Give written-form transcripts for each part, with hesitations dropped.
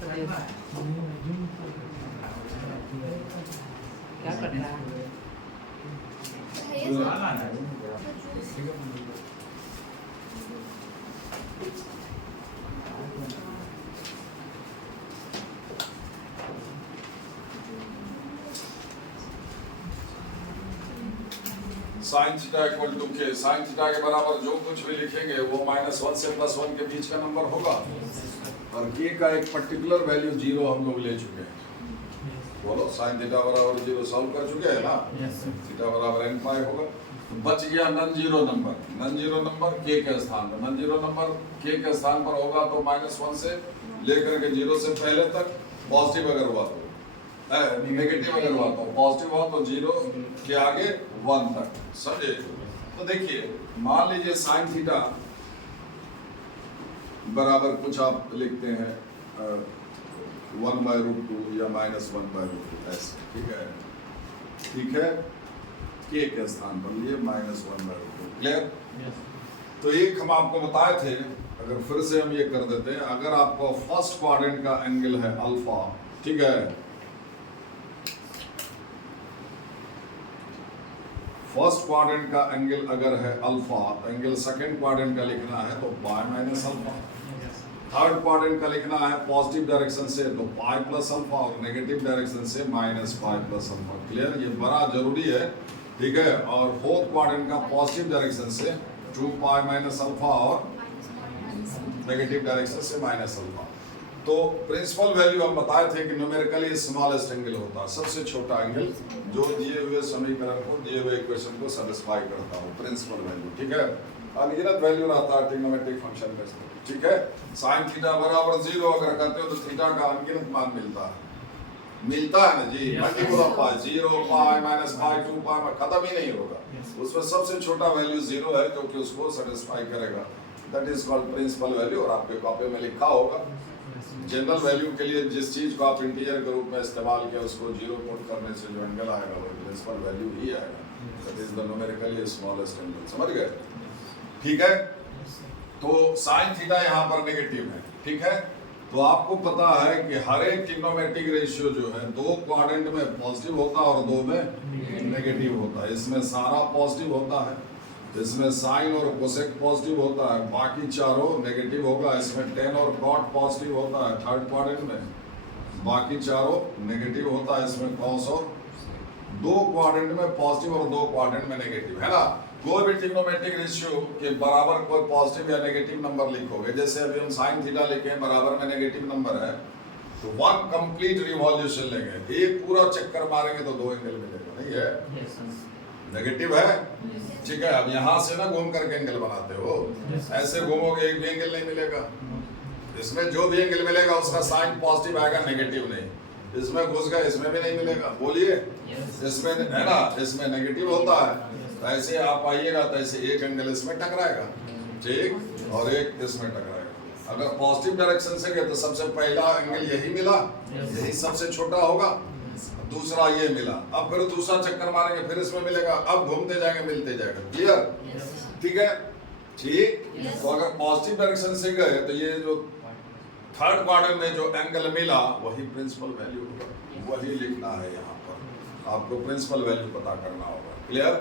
क्या कर रहा है? साइन थीटा इक्वल टू के, साइन थीटा के बराबर जो कुछ भी लिखेंगे वो -1 से +1 के बीच का नंबर होगा। और के का एक पर्टिकुलर वैल्यू 0 हम लोग ले चुके हैं। बोलो साइन थीटा बराबर 0 सॉल्व कर चुके हैं ना। थीटा बराबर n पाई होगा। तो बच गया non zero number. Non zero number के के स्थान पर, नॉन जीरो नंबर के के स्थान पर होगा तो -1 से लेकर के 0 से पहले तक पॉजिटिव अगर हुआ तो नेगेटिव अगर हुआ तो पॉजिटिव हुआ तो 0 के आगे 1 तक, समझे। तो देखिए मान लीजिए साइन थीटा बराबर कुछ आप लिखते हैं 1/√2 या -1/√2 ऐसे, ठीक है के के स्थान पर लिए -1/√2। क्लियर? तो एक हम आपको बताए थे, अगर फिर से हम ये कर देते हैं, अगर आपको फर्स्ट क्वाड्रेंट का एंगल है अल्फा, ठीक है, फर्स्ट क्वाड्रेंट का एंगल अगर है अल्फा, एंगल सेकंड क्वाड्रेंट का लिखना है तो pi minus alpha, third quadrant का लिखना है पॉजिटिव डायरेक्शन से तो पाई प्लस अल्फा और नेगेटिव डायरेक्शन से minus pi plus alpha. Clear? ये बड़ा जरूरी है, ठीक है। और फोर्थ क्वाड्रेंट का पॉजिटिव डायरेक्शन से 2 पाई माइनस अल्फा और नेगेटिव डायरेक्शन से माइनस अल्फा। तो प्रिंसिपल वैल्यू हम बताए थे कि न्यूमेरिकली स्मॉलेस्ट एंगल होता है, सबसे छोटा एंगल जो दिए हुए समीकरण को, दिए हुए इक्वेशन को सेटिस्फाई करता हो, प्रिंसिपल वैल्यू, ठीक है। अनगिनत वैल्यू रहता है ट्रिग्नोमेट्रिक फंक्शन का, ठीक है। साइन थीटा बराबर 0 अगर करते हो तो थीटा का अनगिनत मान मिलता है ना जी, multiple of pi, 0 pi minus pi 2 pi, खत्म ही नहीं होगा। उसमें सबसे छोटा वैल्यू 0 है जो कि उसको सेटिस्फाई करेगा, that is called principal value. और आपके कॉपी में लिखा होगा जनरल वैल्यू के लिए जिस चीज को आप इंटीजर के रूप में इस्तेमाल किया उसको 0 पुट करने से जो एंगल आएगा वो प्रिंसिपल वैल्यू ही आएगा, that is the numerically smallest angle. समझ गए? ठीक है। तो साइन थीटा यहाँ पर नेगेटिव है, ठीक है। तो आपको पता है कि हर एक ट्रिग्नोमेट्रिक रेशियो जो है 2 क्वाड्रेंट में पॉजिटिव होता है और 2 में नेगेटिव होता है। इसमें सारा पॉजिटिव होता है, इसमें साइन और कोसेक पॉजिटिव होता है, बाकी चारों नेगेटिव होगा। इसमें टेन और कॉट पॉजिटिव होता है थर्ड क्वाड्रेंट में, बाकी चारों नेगेटिव होता है। इसमें कॉस और 2 क्वाड्रेंट में पॉजिटिव और 2 क्वाड्रेंट में नेगेटिव, है ना। कोई भी ट्रिग्नोमेट्रिक रेशियो के बराबर कोई पॉजिटिव या नेगेटिव नंबर लिखोगे, जैसे अभी हम साइन थीटा लिखे बराबर में नेगेटिव नंबर है तो 1 कंप्लीट रिवॉल्यूशन लेंगे, एक पूरा चक्कर मारेंगे तो 2 एंगल मिलेगा, नहीं है? नेगेटिव है, ठीक है। अब यहाँ से ना घूम करके एंगल बनाते हो, ऐसे घूमोगे एक भी एंगल नहीं मिलेगा। इसमें जो भी एंगल मिलेगा उसका साइन पॉजिटिव आएगा, नेगेटिव नहीं। इसमें घुस गए इसमें भी नहीं मिलेगा, बोलिए। इसमें है ना, इसमें नेगेटिव होता है, तो ऐसे आप आइएगा तो ऐसे एक एंगल इसमें टकराएगा, ठीक, और एक इसमें टकराएगा। अगर पॉजिटिव डायरेक्शन से गए तो सबसे पहला एंगल यही मिला, यही सबसे छोटा होगा, दूसरा ये मिला, अब फिर दूसरा चक्कर मारेंगे फिर इसमें मिलेगा, अब घूमते जाएंगे मिलते जाएगा। क्लियर? ठीक है, ठीक। तो अगर पॉजिटिव डायरेक्शन से गए तो ये जो थर्ड क्वाड्रेंट में जो एंगल मिला वही प्रिंसिपल वैल्यू होगा, वही लिखना है यहाँ पर। आपको प्रिंसिपल वैल्यू पता करना होगा। क्लियर?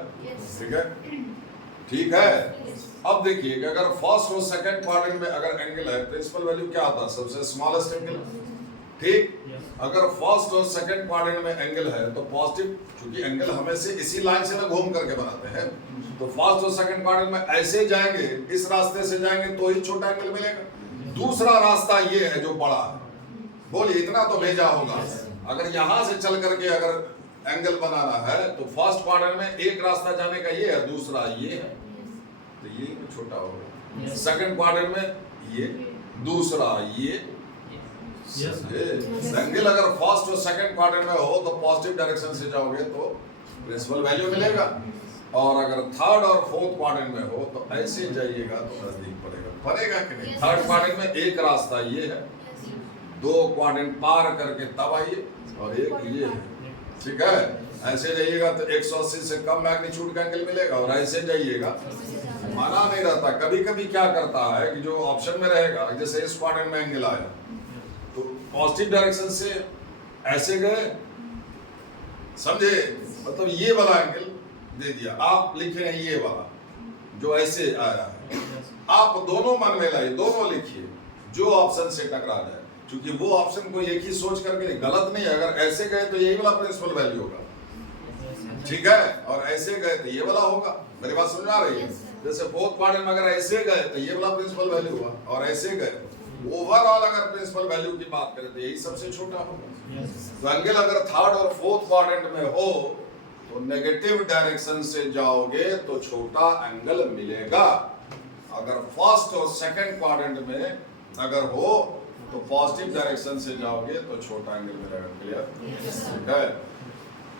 ठीक है, ठीक है। अब देखिए कि अगर फर्स्ट और सेकंड क्वाड्रेंट में अगर एंगल है, प्रिंसिपल वैल्यू क्या आता है? सबसे स्मॉलेस्ट एंगल, ठीक। अगर फर्स्ट और सेकंड क्वाड्रेंट में एंगल है तो पॉजिटिव, क्योंकि एंगल हमेशा इसी लाइन से ना घूम करके बनाते हैं, तो फर्स्ट और सेकंड क्वाड्रेंट में ऐसे जाएंगे, इस रास्ते से जाएंगे तो ही छोटा एंगल मिलेगा। दूसरा रास्ता ये है जो बड़ा है, बोलिए इतना तो भेजा होगा। अगर यहां से चल करके अगर एंगल बनाना है तो फर्स्ट क्वाड्रेंट में एक रास्ता जाने का ये है, दूसरा ये है, तो ये छोटा होगा। सेकंड क्वाड्रेंट में ये, दूसरा ये। एंगल अगर फर्स्ट और सेकंड क्वाड्रेंट में हो तो पॉजिटिव डायरेक्शन से जाओगे तो प्रिंसिपल वैल्यू मिलेगा, और अगर थर्ड और फोर्थ क्वाड्रेंट में हो तो ऐसे जाइएगा तो नजदीक पड़ेगा कि नहीं? थर्ड क्वाड्रेंट में एक रास्ता ये है, 2 क्वाड्रेंट पार करके तब आइए, और एक ये है, ठीक है। ऐसे जाइएगा तो 180 से कम मैग्नीट्यूड का एंगल मिलेगा, और ऐसे जाइएगा माना नहीं रहता। कभी कभी क्या करता है कि जो ऑप्शन में रहेगा, जैसे इस क्वाड्रेंट में एंगल आया तो तो पॉजिटिव डायरेक्शन से ऐसे गए, समझे? मतलब ये वाला एंगल दे दिया, आप लिखे हैं ये वाला जो ऐसे आया है, आप दोनों मन में लाइए, दोनों लिखिए जो ऑप्शन से टकरा जाए, क्योंकि वो ऑप्शन को एक ही सोच करके गलत नहीं है। अगर ऐसे गए तो यही वाला प्रिंसिपल वैल्यू होगा, ठीक है, और ऐसे गए तो ये वाला होगा। मेरी बात समझ आ रही है? जैसे फोर्थ क्वाड्रेंट में अगर ऐसे गए तो ये वाला प्रिंसिपल वैल्यू हुआ, और ऐसे गए, ओवरऑल अगर प्रिंसिपल वैल्यू की बात करें तो यही सबसे छोटा होगा। तो एंगल अगर थर्ड और फोर्थ क्वाड्रेंट में हो तो नेगेटिव डायरेक्शन से जाओगे तो छोटा एंगल मिलेगा। अगर फर्स्ट और सेकंड क्वाड्रेंट में अगर हो तो पॉजिटिव डायरेक्शन से जाओगे तो छोटा एंगल मिलेगा। क्लियर? ठीक है।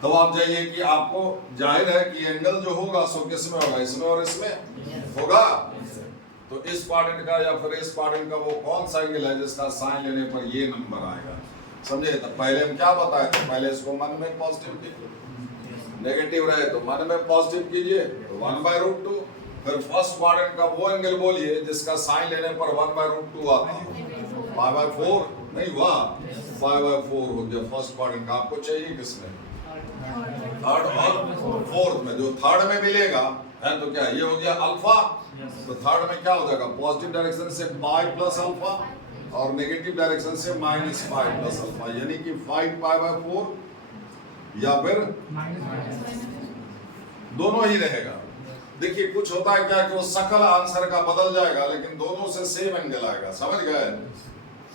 तो आप जाइए कि आपको जाहिर है कि एंगल जो होगा सो किस में होगा, इसमें और इसमें होगा। तो इस क्वाड्रेंट का या फिर इस क्वाड्रेंट का वो कौन सा एंगल है जिसका साइन लेने पर ये नंबर आएगा, समझे? तो पहले हम क्या बताए थे, पहले इसको मन में पॉजिटिव कीजिए, नेगेटिव रहे तो मन में पॉजिटिव कीजिए, तो 1/√2। फिर फर्स्ट क्वाड्रेंट का वो एंगल बोलिए जिसका साइन लेने पर 1/√2 आता हो, 5/4 नहीं हुआ, 5/4 हो गया फर्स्ट क्वाड्रेंट का। आपको चाहिए किसमें? थर्ड और फोर्थ में। जो थर्ड में मिलेगा है तो क्या ये हो गया अल्फा, तो थर्ड में क्या हो जाएगा, पॉजिटिव डायरेक्शन से पाई प्लस अल्फा और नेगेटिव डायरेक्शन से -5 प्लस अल्फा, यानी कि 5π/4 या फिर दोनों ही रहेगा। देखिए कुछ होता है क्या कि वो शकल आंसर का बदल जाएगा लेकिन दोनों से सेम एंगल आएगा, समझ गए?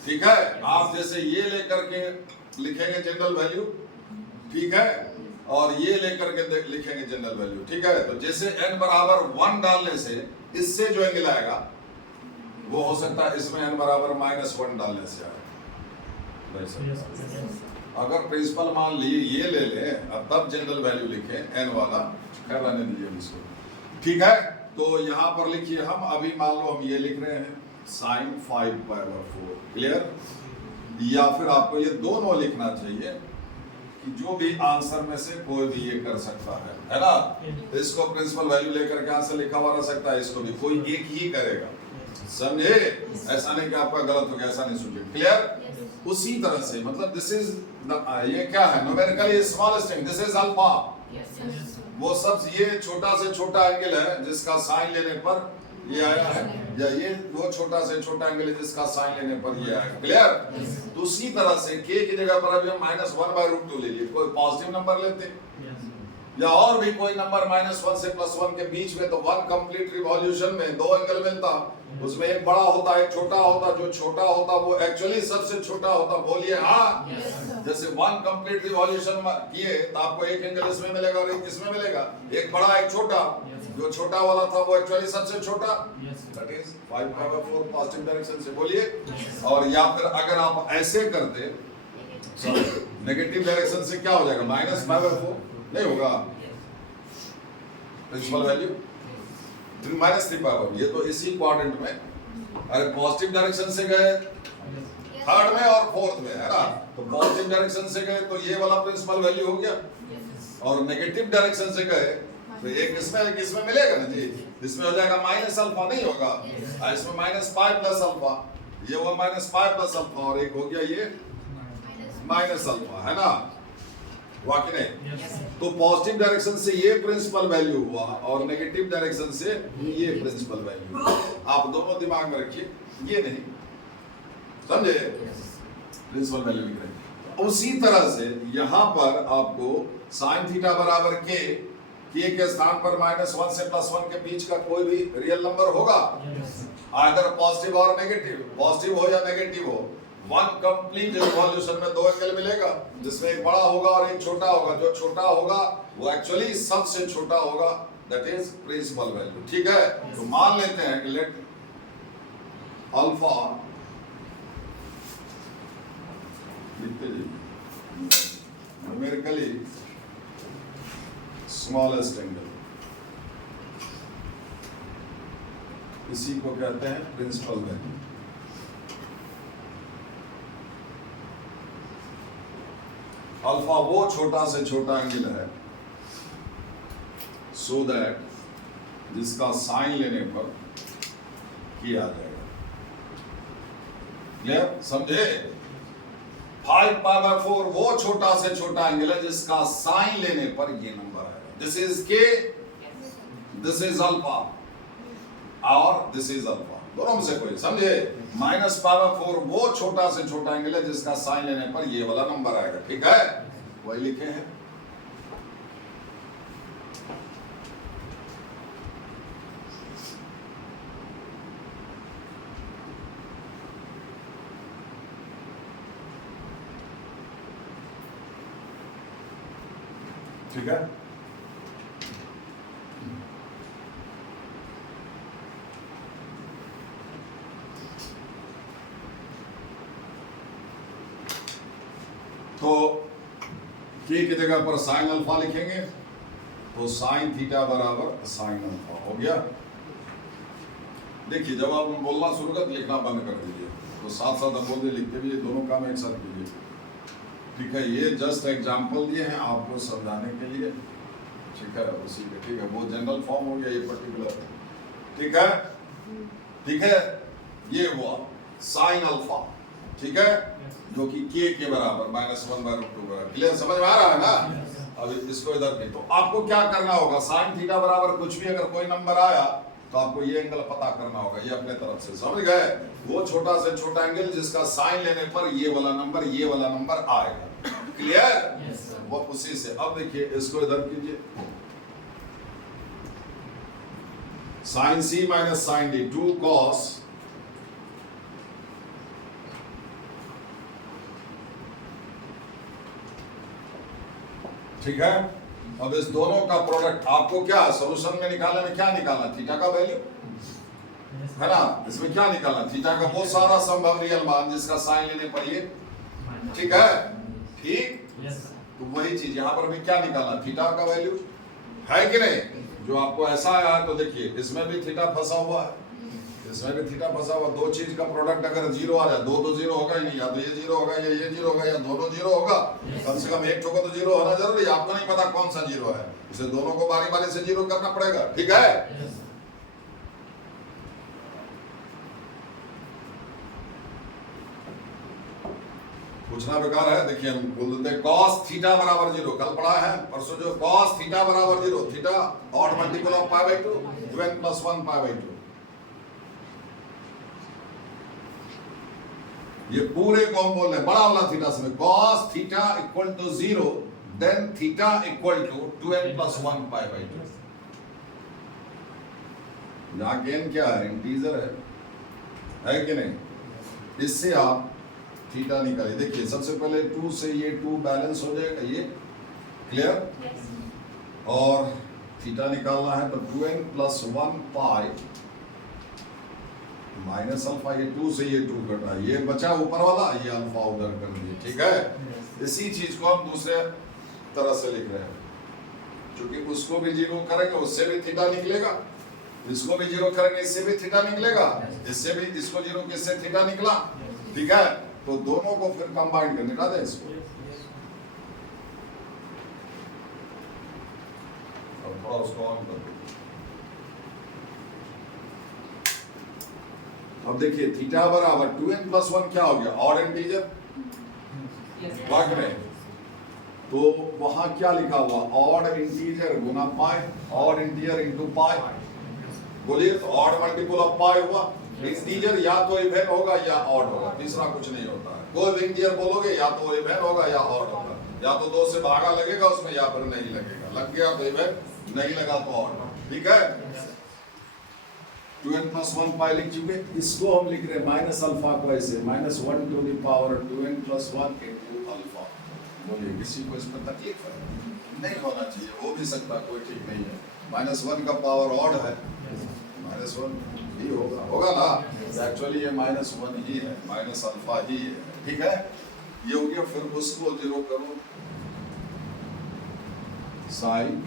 ठीक है। आप जैसे ये लेकर के लिखेंगे जनरल वैल्यू, ठीक है, और ये लेकर के लिखेंगे जनरल वैल्यू, ठीक है। तो जैसे n बराबर 1 डालने से इससे जो एंगल आएगा वो हो सकता है इसमें n बराबर -1 डालने से आएगा। अगर प्रिंसिपल मान लिए ये ले ले अब तब जनरल वैल्यू लिखे n वाला, खैर रहने दीजिए इसको, ठीक है। तो यहाँ पर लिखिए, हम अभी मान लो हम ये लिख रहे हैं sin 5π/4, क्लियर? या फिर आपको ये दोनों लिखना चाहिए कि जो भी आंसर में से कोई भी ये कर सकता है ना? इसको प्रिंसिपल वैल्यू लेकर के आंसर लिखा हुआ रह सकता है, इसको भी कोई एक ही करेगा, समझे? ऐसा नहीं कि आपका गलत हो गया, ऐसा नहीं सोचिए, क्लियर? उसी तरह से मतलब दिस इज ये क्या है, numerically smallest angle, this is alpha, वो सब ये छोटा से छोटा एंगल है जिसका साइन लेने पर ये आया है, या ये वो छोटा से छोटा एंगल है जिसका साइन लेने पर ये आया, क्लियर? तो उसी तरह से k की जगह पर अभी हम -1/√2 ले लिए, कोई पॉजिटिव नंबर लेते या और भी कोई नंबर -1 से +1 के बीच में, तो 1 कंप्लीट रिवॉल्यूशन में 2 एंगल मिलता, उसमें एक बड़ा होता एक छोटा होता, जो छोटा होता वो एक्चुअली सबसे छोटा होता। बोलिए हाँ। जैसे 1 कंप्लीट रिवॉल्यूशन किए तो आपको एक एंगल इसमें मिलेगा और एक इसमें मिलेगा, एक बड़ा एक छोटा, जो छोटा वाला था वो एक्चुअली सबसे छोटा, दैट इज 5/4 पॉजिटिव डायरेक्शन से। बोलिए। और या फिर अगर आप ऐसे करते नेगेटिव डायरेक्शन से क्या हो जाएगा, -5/4 नहीं होगा प्रिंसिपल वैल्यू, -3/4। ये तो इसी क्वाड्रेंट में अगर पॉजिटिव डायरेक्शन से गए थर्ड में और फोर्थ में, है ना? तो पॉजिटिव डायरेक्शन से गए तो ये वाला प्रिंसिपल वैल्यू हो गया, और नेगेटिव डायरेक्शन से गए तो एक इसमें मिलेगा ना जी, इसमें हो जाएगा -अल्फा, नहीं होगा, इसमें -5 प्लस अल्फा, ये हुआ -5 प्लस अल्फा, और एक हो गया ये -अल्फा, है ना? वाकई नहीं? तो पॉजिटिव डायरेक्शन से ये प्रिंसिपल वैल्यू हुआ और नेगेटिव डायरेक्शन से ये प्रिंसिपल वैल्यू। आप दोनों दिमाग में रखिए, ये नहीं, समझे? प्रिंसिपल वैल्यू लिख रहे हैं। उसी तरह से यहाँ पर आपको sin थीटा बराबर k के स्थान पर -1 से +1 के बीच का कोई भी रियल नंबर होगा, आइदर पॉजिटिव और नेगेटिव, पॉजिटिव हो या नेगेटिव हो। 1 कंप्लीट रिवॉल्यूशन में 2 एंगल मिलेगा जिसमें एक बड़ा होगा और एक छोटा होगा, जो छोटा होगा वो एक्चुअली सबसे छोटा होगा, दैट इज प्रिंसिपल वैल्यू, ठीक है। तो मान लेते हैं कि लेट अल्फा लिखते जी न्यूमेरिकली स्मॉलेस्ट एंगल, इसी को कहते हैं प्रिंसिपल वैल्यू। अल्फा वो छोटा से छोटा एंगल है सो दैट जिसका साइन लेने पर किया जाएगा, क्लियर? समझे? 5π/4 वो छोटा से छोटा एंगल है जिसका साइन लेने पर ये नंबर आएगा। दिस इज के, दिस इज अल्फा और दिस इज अल्फा, दोनों में से कोई, समझे? -π/4 वो छोटा से छोटा एंगल है जिसका साइन लेने पर ये वाला नंबर आएगा, ठीक है? वही लिखे हैं। ठीक है? तो के की जगह पर साइन अल्फा लिखेंगे, तो साइन थीटा बराबर साइन अल्फा हो गया। देखिए जब आप बोलना शुरू कर लिखना बंद कर दीजिए, तो साथ साथ आप बोलते लिखते भी, ये दोनों काम एक साथ कीजिए, ठीक है? ये जस्ट एग्जांपल दिए हैं आपको समझाने के लिए, ठीक है? उसी के, ठीक है? वो जनरल फॉर्म हो गया, ये पर्टिकुलर, ठीक है? ठीक है, ये हुआ साइन अल्फा, ठीक है? जो कि के बराबर -1/√2 बराबर। क्लियर, समझ में आ रहा है ना? अब इसको इधर भी, तो आपको क्या करना होगा, साइन थीटा बराबर कुछ भी अगर कोई नंबर आया तो आपको ये एंगल पता करना होगा, ये अपने तरफ से, समझ गए? वो छोटा से छोटा एंगल जिसका साइन लेने पर ये वाला नंबर आएगा। क्लियर? वो उसी से। अब देखिए इसको इधर कीजिए, साइन सी माइनस साइन डी, 2 cos ठीक है? अब इस दोनों का प्रोडक्ट आपको क्या सॉल्यूशन में निकालने में क्या निकालना, थीटा का वैल्यू है ना? इसमें क्या निकालना, थीटा का वो सारा संभव रियल मान जिसका साइन लेने पर ये, ठीक है? ठीक, तो वही चीज यहाँ पर भी क्या निकालना, थीटा का वैल्यू, है कि नहीं? जो आपको ऐसा आया है, तो देखिए इसमें भी थीटा फंसा हुआ है, इसमें भी थीटा फंसा हुआ। दो चीज का प्रोडक्ट अगर जीरो आ जाए, दो तो जीरो होगा ही नहीं, या तो ये जीरो होगा या ये जीरो होगा या दोनों जीरो होगा, कम से कम एक ठोका तो जीरो होना जरूरी है। आपको नहीं पता कौन सा जीरो है, इसे दोनों को बारी बारी से जीरो करना पड़ेगा, ठीक है? पूछना बेकार है। देखिए हम बोल देते हैं cos थीटा बराबर 0, कल पढ़ा है परसों, जो cos थीटा बराबर 0, theta odd multiple of π/2, 2n + 1 π/2, ये पूरे को हम बोल रहे हैं बड़ा वाला थीटा से, cos theta = 0, then theta = 2n + 1 π/2। यहाँ गेन क्या है, इंटीजर है कि नहीं? इससे आप थीटा निकालिए। देखिए सबसे पहले 2 से ये 2 बैलेंस हो जाएगा, ये क्लियर? और थीटा निकालना है तो 2n + 1 पाई माइनस अल्फा, ये 2 से ये 2 कट रहा है, ये बचा ऊपर वाला, ये अल्फा उधर कर दिए, ठीक है? इसी चीज को हम दूसरे तरह से लिख रहे हैं, क्योंकि उसको भी जीरो करेंगे उससे भी थीटा निकलेगा, इसको भी जीरो करेंगे इससे भी थीटा निकलेगा, इससे भी इसको जीरो किससे थीटा निकला, ठीक है? तो दोनों को फिर कंबाइन करने का दे इसको। अब थोड़ा उसको ऑन कर दो। अब देखिए थीटा बराबर 2n + 1 क्या हो गया, ऑड इंटीजर भाग में, तो वहां क्या लिखा हुआ, ऑड इंटीजर गुना पाई, ऑड इंटीजर इनटू पाई, बोलिए तो ऑड मल्टीपल ऑफ पाई हुआ। इंटीजर या तो इवन होगा या ऑड होगा, तीसरा कुछ नहीं होता है। कोई भी इंटीजर बोलोगे या तो इवन होगा या ऑड होगा, या तो 2 से भागा लगेगा उसमें या फिर नहीं लगेगा, लग गया तो इवन, नहीं लगा तो ऑड, ठीक है? 2n + 1 पाई लिख चुके। इसको हम लिख रहे हैं माइनस अल्फा को ऐसे, -1 to the power 2n + 1 into alpha. बोलिए किसी को इस पर तकलीफ है? नहीं होना चाहिए, हो भी सकता, कोई ठीक नहीं है। -1 का पावर ऑड है, -1 ही होगा ना, एक्चुअली ये -1 ही है, माइनस अल्फा ही है, ठीक है? ये हो गया। फिर उसको जीरो करो, साइन,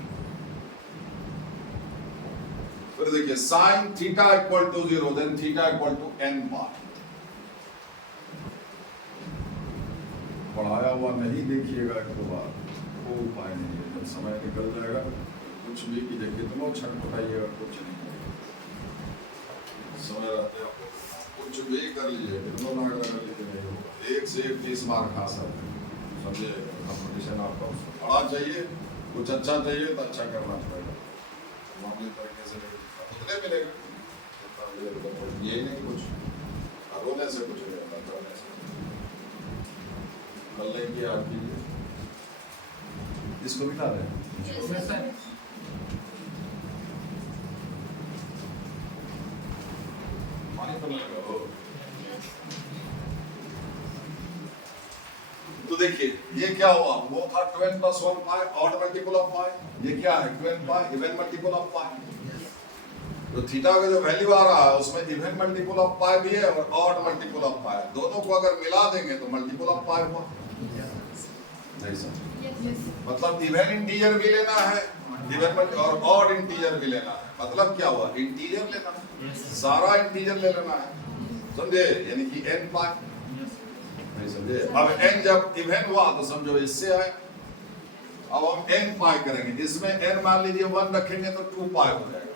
फिर देखिए sine theta = 0, then theta = n pi. पढ़ाया हुआ नहीं देखिएगा एक बार, कोई उपाय नहीं है, जब समय निकल जाएगा कुछ भी कीजिए, कितना छटपटाइएगा कुछ नहीं, समय रहते आपको कुछ भी कर लीजिए, कितना ना कर लीजिए नहीं होगा, एक एक से एक 30 मार्क खा सकते हैं, समझे। कंपटीशन आपका बड़ा चाहिए, कुछ अच्छा चाहिए तो अच्छा करना पड़ेगा, मामूली तरीके से उतने मिलेगा, ये नहीं कुछ रोने से कुछ नहीं होता, रोने से कल नहीं किया आपकी इसको भी ला रहे पानी तो लगा हो। तो देखिए ये क्या हुआ, वो था 2n + 1 pi odd multiple of pi, ये क्या है 2n pi even multiple of pi. तो थीटा का जो वैल्यू आ रहा है उसमें इवन मल्टीपल ऑफ पाई भी है और ऑड मल्टीपल ऑफ पाई, दोनों को अगर मिला देंगे तो मल्टीपल ऑफ पाई हुआ। नहीं समझ, मतलब इवन इंटीजर भी लेना है, इवन और ऑड इंटीजर भी लेना है, मतलब क्या हुआ इंटीजर लेना है, सारा इंटीजर ले लेना है, समझे, यानी कि n पाई। नहीं समझे, अब n जब इवन हुआ तो समझो इससे आए, अब हम n पाई करेंगे, इसमें n मान लीजिए 1 रखेंगे तो 2 पाई हो जाएगा,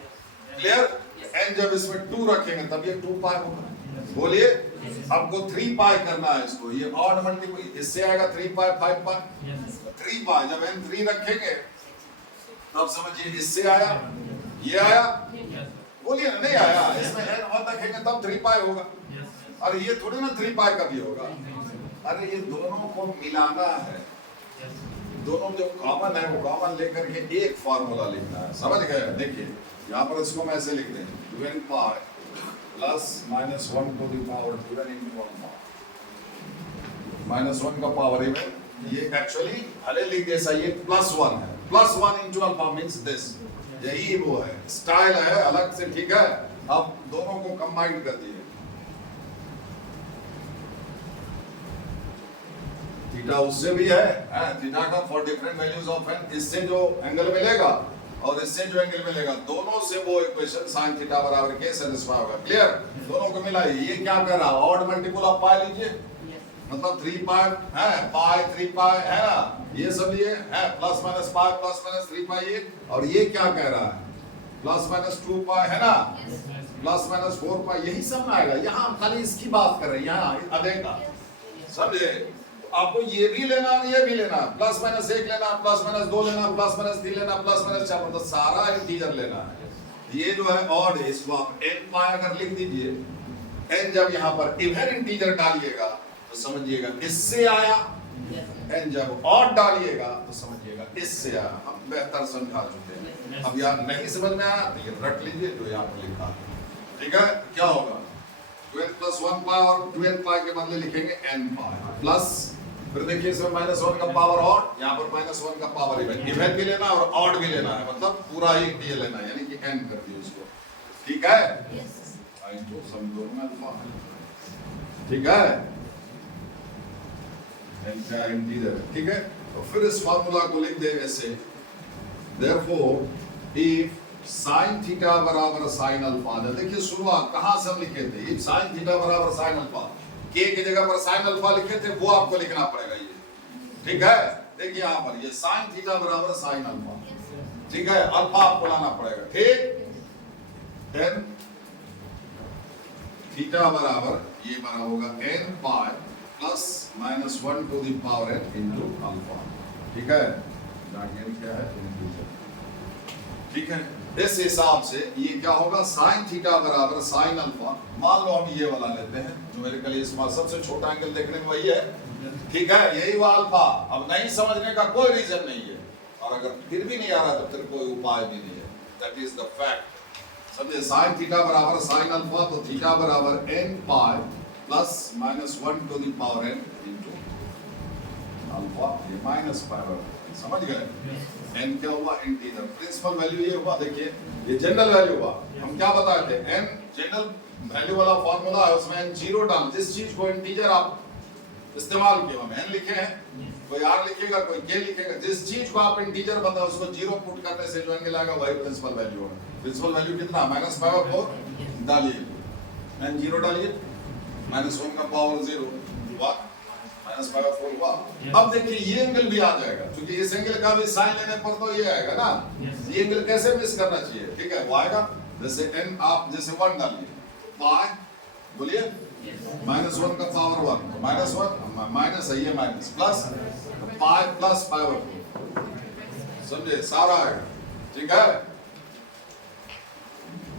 क्लियर। n जब इसमें 2 रखेंगे तब ये 2 पाई होगा। बोलिए आपको 3 पाई करना है इसको, ये ऑड मल्टीपल इससे आएगा 3 पाई 5 पाई 3 पाई, जब n 3 रखेंगे तब समझिए इससे आया, ये आया, बोलिए ना नहीं आया, इसमें n 1 रखेंगे तब 3 पाई होगा। अरे ये थोड़ी ना 3 पाई का भी होगा, अरे ये दोनों को मिलाना है, दोनों जो कॉमन है वो कॉमन लेकर के एक फार्मूला लिखना है, समझ गए। देखिए यहाँ पर इसको मैं ऐसे लिख दें 2n pi plus -1 to the power 2n into 1 power -1 का पावर इवन, ये एक्चुअली भले लिख ऐसा ये +1 है, +1 into अल्फा मींस दिस, यही वो है, स्टाइल है अलग से, ठीक है। अब दोनों को कंबाइन कर दिए, थीटा उससे भी है, थीटा का for different values of n, इससे जो एंगल मिलेगा और इससे जो एंगल मिलेगा दोनों से वो इक्वेशन sin थीटा बराबर के सेटिस्फाई होगा, क्लियर। दोनों को मिलाइए, ये क्या कर रहा है ऑड मल्टीपल ऑफ पाई लीजिए, मतलब 3 पाई है, पाई 3 पाई है ना, ये सब लिए है, प्लस माइनस पाई प्लस माइनस 3 पाई ये, और ये क्या कह रहा है प्लस माइनस 2 पाई है ना, प्लस माइनस 4 पाई, यही सब में आएगा। यहाँ खाली इसकी बात कर रहे हैं, यहाँ अधे का, समझे। आपको ये भी लेना और ये भी लेना, प्लस माइनस 1 लेना, प्लस माइनस 2 लेना, प्लस माइनस 3 लेना, प्लस माइनस 4, मतलब सारा इंटीजर लेना है। ये जो है ऑड है, इसको आप n पाई अगर लिख दीजिए, n जब यहाँ पर इवन इंटीजर डालिएगा तो समझिएगा इससे आया, n जब ऑड डालिएगा तो समझिएगा इससे आया। हम बेहतर समझा चुके हैं, अब यार नहीं समझ में आया तो ये रट लीजिए जो यहाँ पर लिखा, ठीक है। क्या होगा 2n + 1 पाई और 2n पाई के बदले लिखेंगे n पाई प्लस, फिर देखिए इसमें -1 का पावर ऑड, यहाँ पर -1 का पावर इवन, इवन भी लेना और ऑड भी लेना है, मतलब पूरा ही इंटीजर लेना है, यानी कि n कर दिए उसको, ठीक है। तो समझो ना अल्फा, ठीक है, n का इंटीजर, ठीक है। तो फिर इस फार्मूला को लिख दे ऐसे, देयरफॉर इफ sin थीटा बराबर sin अल्फा, देखिए शुरुआत कहाँ से हम लिखे थे, इफ sin थीटा बराबर sin अल्फा, k की जगह पर sin अल्फा लिखे थे, वो आपको लिखना पड़ेगा ये, ठीक है। देखिए यहाँ पर ये sin थीटा बराबर sin अल्फा, ठीक है, अल्फा आपको लाना पड़ेगा, ठीक। देन थीटा बराबर ये बराबर होगा n pi plus -1 to the power n into alpha, ठीक है। क्या है इंटीजर, ठीक है। इस हिसाब से ये क्या होगा sin थीटा बराबर sin अल्फा, मान लो हम ये वाला लेते हैं न्यूमेरिकली, इसमें सबसे छोटा एंगल देखने में वही है, ठीक है, यही हुआ अल्फा। अब नहीं समझने का कोई रीजन नहीं है, और अगर फिर भी नहीं आ रहा तो फिर कोई उपाय भी नहीं है, दैट इज द फैक्ट, समझे। sin थीटा बराबर sin अल्फा, तो थीटा बराबर n pi plus -1 to the power n into alpha, ये माइनस पाई, समझ गए। n क्या हुआ इंटीजर, प्रिंसिपल वैल्यू ये हुआ, देखिए ये जनरल वैल्यू हुआ। हम क्या बताए थे, n जनरल वैल्यू वाला फार्मूला है, उसमें n जीरो डाल, जिस चीज को इंटीजर आप इस्तेमाल किए, हम n लिखे हैं, कोई r लिखेगा कोई k लिखेगा, जिस चीज को आप इंटीजर बताओ उसको जीरो पुट करने से जो एंगल आएगा वही प्रिंसिपल वैल्यू है। प्रिंसिपल वैल्यू कितना -4 डालिए, n जीरो डालिए, -1 का पावर 0 हुआ, -4 हुआ। अब देखिए ये एंगल भी आ जाएगा, क्योंकि इस एंगल का भी साइन लेने पर तो ये आएगा ना, ये एंगल कैसे मिस करना चाहिए, ठीक है, वो आएगा। जैसे n आप जैसे 1 डालिए, पाई बोलिए -1 का पावर 1, -1 माइनस है, ये माइनस प्लस पाई प्लस पाई/4, समझे, सारा आएगा, ठीक है।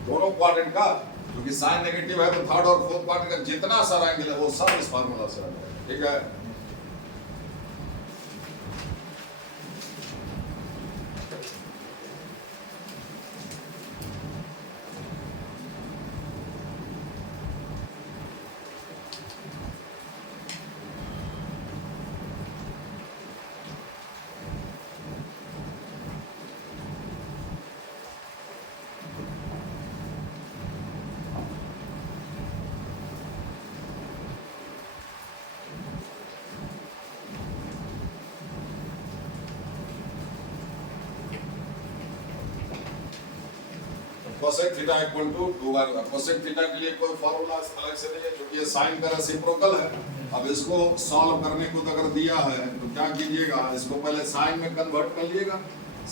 दोनों क्वाड्रेंट का, क्योंकि साइन नेगेटिव है तो थर्ड और फोर्थ क्वाड्रेंट का जितना सारा एंगल है वो सब इस फार्मूला से आएगा, ठीक है। Cosec theta equal to 2 cosec theta के लिए कोई फार्मूला अलग से नहीं है, क्योंकि ये साइन का रेसिप्रोकल है। अब इसको सॉल्व करने को अगर दिया है तो क्या कीजिएगा, इसको पहले साइन में कन्वर्ट कर लीजिएगा।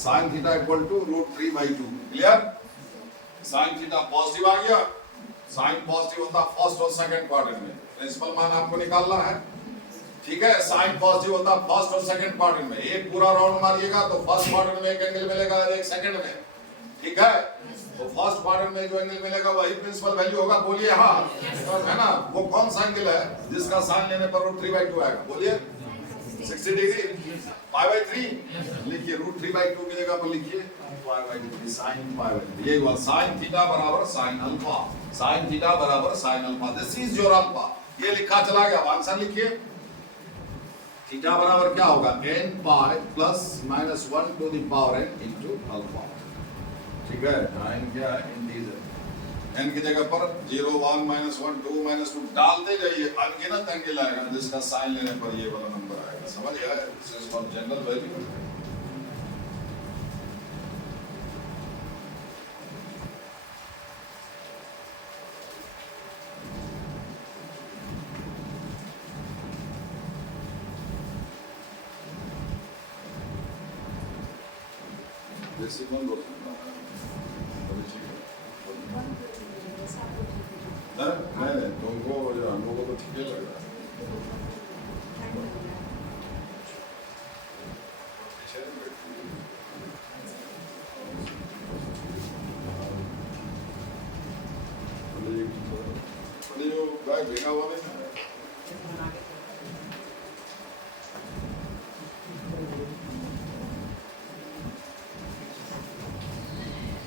Sine theta equal to √3/2, clear. Sine theta positive आ गया, साइन पॉजिटिव होता फर्स्ट और सेकंड क्वाड्रेंट में, प्रिंसिपल मान आपको निकालना है, ठीक है। साइन पॉजिटिव होता फर्स्ट और सेकंड क्वाड्रेंट में, एक पूरा राउंड मारिएगा तो फर्स्ट क्वाड्रेंट में एक एंगल मिलेगा और एक सेकंड में, ठीक है। तो फर्स्ट क्वाड्रेंट में जो एंगल मिलेगा वही प्रिंसिपल वैल्यू होगा, बोलिए हाँ, है ना। वो कौन सा एंगल है जिसका साइन लेने पर √3/2 आएगा, बोलिए 60 डिग्री, π/3 लिखिए, √3/2 की जगह पर लिखिए π/3, साइन π/3, ये हुआ साइन थीटा बराबर साइन अल्फा, साइन थीटा बराबर sine alpha, this is your alpha, ये लिखा चला गया। आंसर लिखिए, थीटा बराबर क्या होगा, n pi plus -1 to the power n into alpha, ठीक है। n क्या है, इंटीजर, n की जगह पर 0 1 -1 2 -2 डालते जाइए, अनगिनत एंगल आएगा जिसका साइन लेने पर ये वाला नंबर आएगा, समझ गए। This is for general value. Decimal हो सकता है, नहीं तुमको या हम लोगों को ठीक ही लग रहा है। बैग भेगा हुआ नहीं है,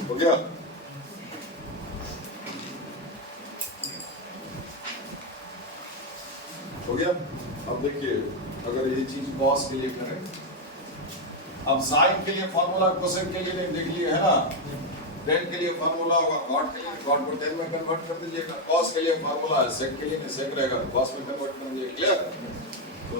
हो गया। हो गया। अब देखिए, अगर ये चीज कॉस के लिए करें, अब साइन के लिए फॉर्मूला कोसेक के लिए नहीं देख लिए है ना, टेन के लिए फॉर्मूला होगा, कॉट के लिए कॉट को टेन में कन्वर्ट कर दीजिएगा, कॉस के लिए फॉर्मूला है, सेक के लिए नहीं, सेक रहेगा कॉस में कन्वर्ट कर दीजिए, क्लियर। तो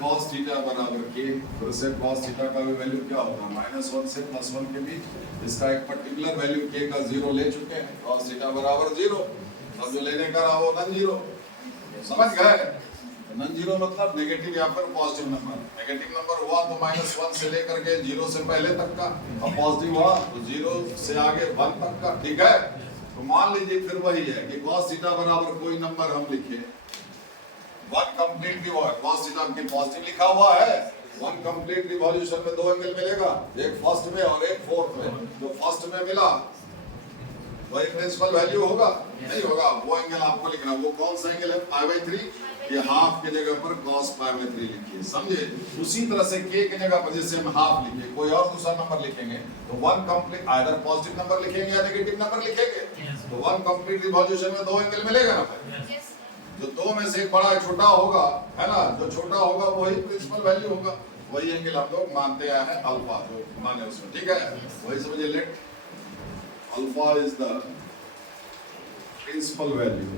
cos थीटा बराबर k, फिर से cos थीटा का भी वैल्यू क्या होगा, -1 से +1 के बीच, इसका एक पर्टिकुलर वैल्यू k का 0 ले चुके हैं, cos थीटा बराबर 0, अब जो लेने का रहा वो नॉन जीरो, समझ गए। नॉन जीरो मतलब नेगेटिव या फिर पॉजिटिव नंबर, नेगेटिव नंबर हुआ तो -1 से लेकर के 0 से पहले तक का, और पॉजिटिव हुआ तो 0 से आगे 1 तक का, ठीक है। तो मान लीजिए फिर वही है कि cos थीटा बराबर कोई नंबर हम लिखे, 1 कंप्लीट रिवॉल्यूशन, cos थीटा की पॉजिटिव लिखा हुआ है, 1 कंप्लीट रिवॉल्यूशन में 2 एंगल मिलेगा, एक फर्स्ट में और एक फोर्थ में, जो फर्स्ट में मिला वही प्रिंसिपल वैल्यू होगा, नहीं होगा, वो एंगल आपको लिखना, वो कौन सा एंगल है, π/3, ये हाफ के जगह पर cos π/3 लिखिए, समझे। उसी तरह से k की जगह पर जैसे हम हाफ लिखे, कोई और दूसरा नंबर लिखेंगे तो 1 कंप्लीट, आइदर पॉजिटिव नंबर लिखेंगे या नेगेटिव नंबर लिखेंगे, तो 1 कंप्लीट रिवॉल्यूशन में 2 एंगल मिलेगा ना, जो 2 में से एक बड़ा छोटा होगा, है ना, जो छोटा होगा वही प्रिंसिपल वैल्यू होगा, वही एंगल हम लोग मानते हैं अल्फा, जो माने उसमें, ठीक है। वही समझिए, let alpha is the principal value,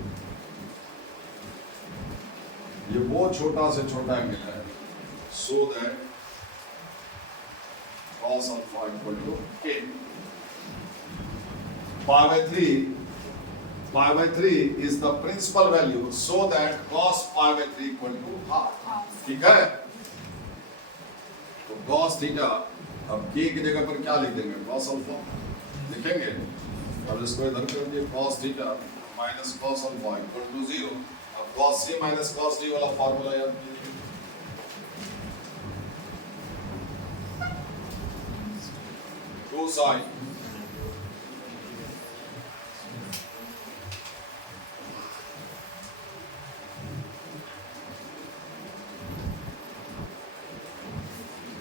ये वो छोटा से छोटा एंगल है, so that cos alpha equal to k, π/3 is the principal value, so that cos π/3 equal to half, ठीक है। तो cos थीटा, अब k की जगह पर क्या लिख देंगे, cos अल्फा लिखेंगे, अब इसको इधर कर दिए, cos theta minus cos alpha equal to 0। अब cos c minus cos d वाला फार्मूला याद कीजिए। टू साइन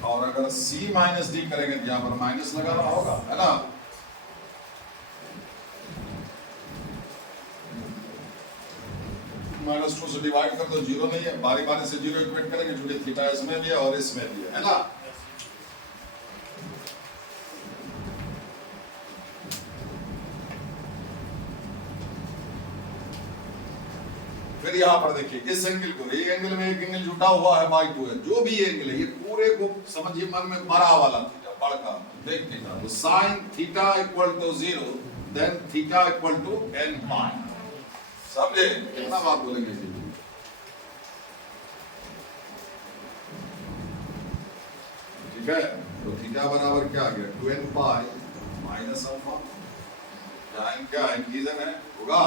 और अगर c माइनस डी करेंगे तो यहाँ पर माइनस लगाना होगा, है ना। -2 से डिवाइड कर दो, 0 नहीं है, बारी बारी से 0 इक्वेट करेंगे क्योंकि थीटा इसमें भी है और इसमें भी है ना। फिर यहाँ पर देखिए इस एंगल को, एक एंगल में एक एंगल जुटा हुआ है बाई 2 है, जो भी एंगल है ये पूरे को समझिए मन में बड़ा वाला थीटा, बड़का बिग थीटा, तो sin theta equal to 0 then theta equal to n pi. समझे कितना बात बोलेंगे जी। ठीक है, तो थीटा बराबर क्या आ गया 2n pi minus alpha, n क्या है इंटीजर है होगा।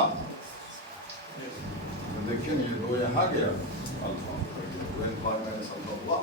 देखिए ये 2 यहाँ गया alpha, 2n pi minus alpha हुआ।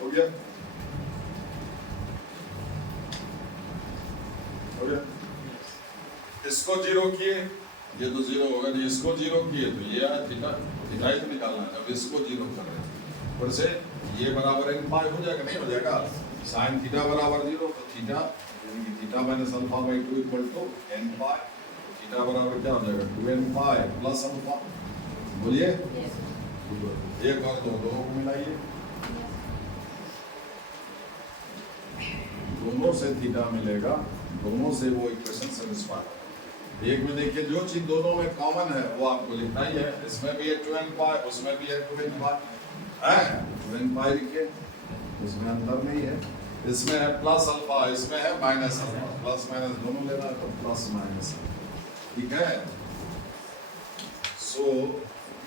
हो गया, हो गया। इसको 0 किए, ये तो 0 होगा नहीं, इसको 0 किए तो ये आया थीटा, थीटा ही तो निकालना है। अब इसको 0 कर रहे हैं, फिर से ये बराबर n पाई हो जाएगा, नहीं हो जाएगा। sin थीटा बराबर 0 तो थीटा यानी कि theta minus alpha by 2 equal to n pi, theta बराबर क्या हो जाएगा 2n पाई प्लस अल्फा। बोलिए एक और दो, दोनों को मिलाइए, दोनों से थीटा मिलेगा, दोनों से वो इक्वेशन सेटिस्फाई होगा। एक में देखिए जो चीज दोनों में कॉमन है वो आपको लिखना ही है, इसमें भी है 2n पाई, उसमें भी है 2n पाई, है 2n पाई लिखिए, इसमें अंतर नहीं है। इसमें है प्लस अल्फा, इसमें है माइनस अल्फा, प्लस माइनस दोनों लेना है तो प्लस माइनस, ठीक है। सो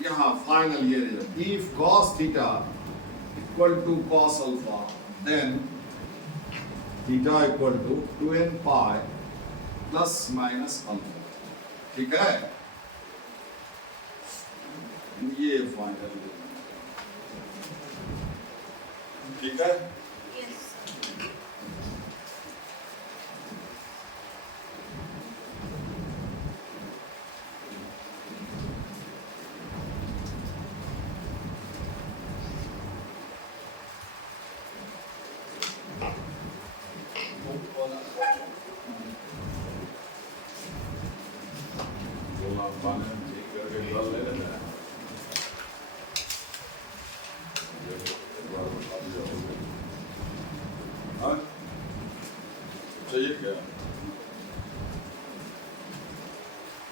यहाँ फाइनल ये if cos theta equal to cos alpha then theta equal to 2n pi plus minus alpha, ठीक है। ये फाइनल, ठीक है। चाहिए क्या?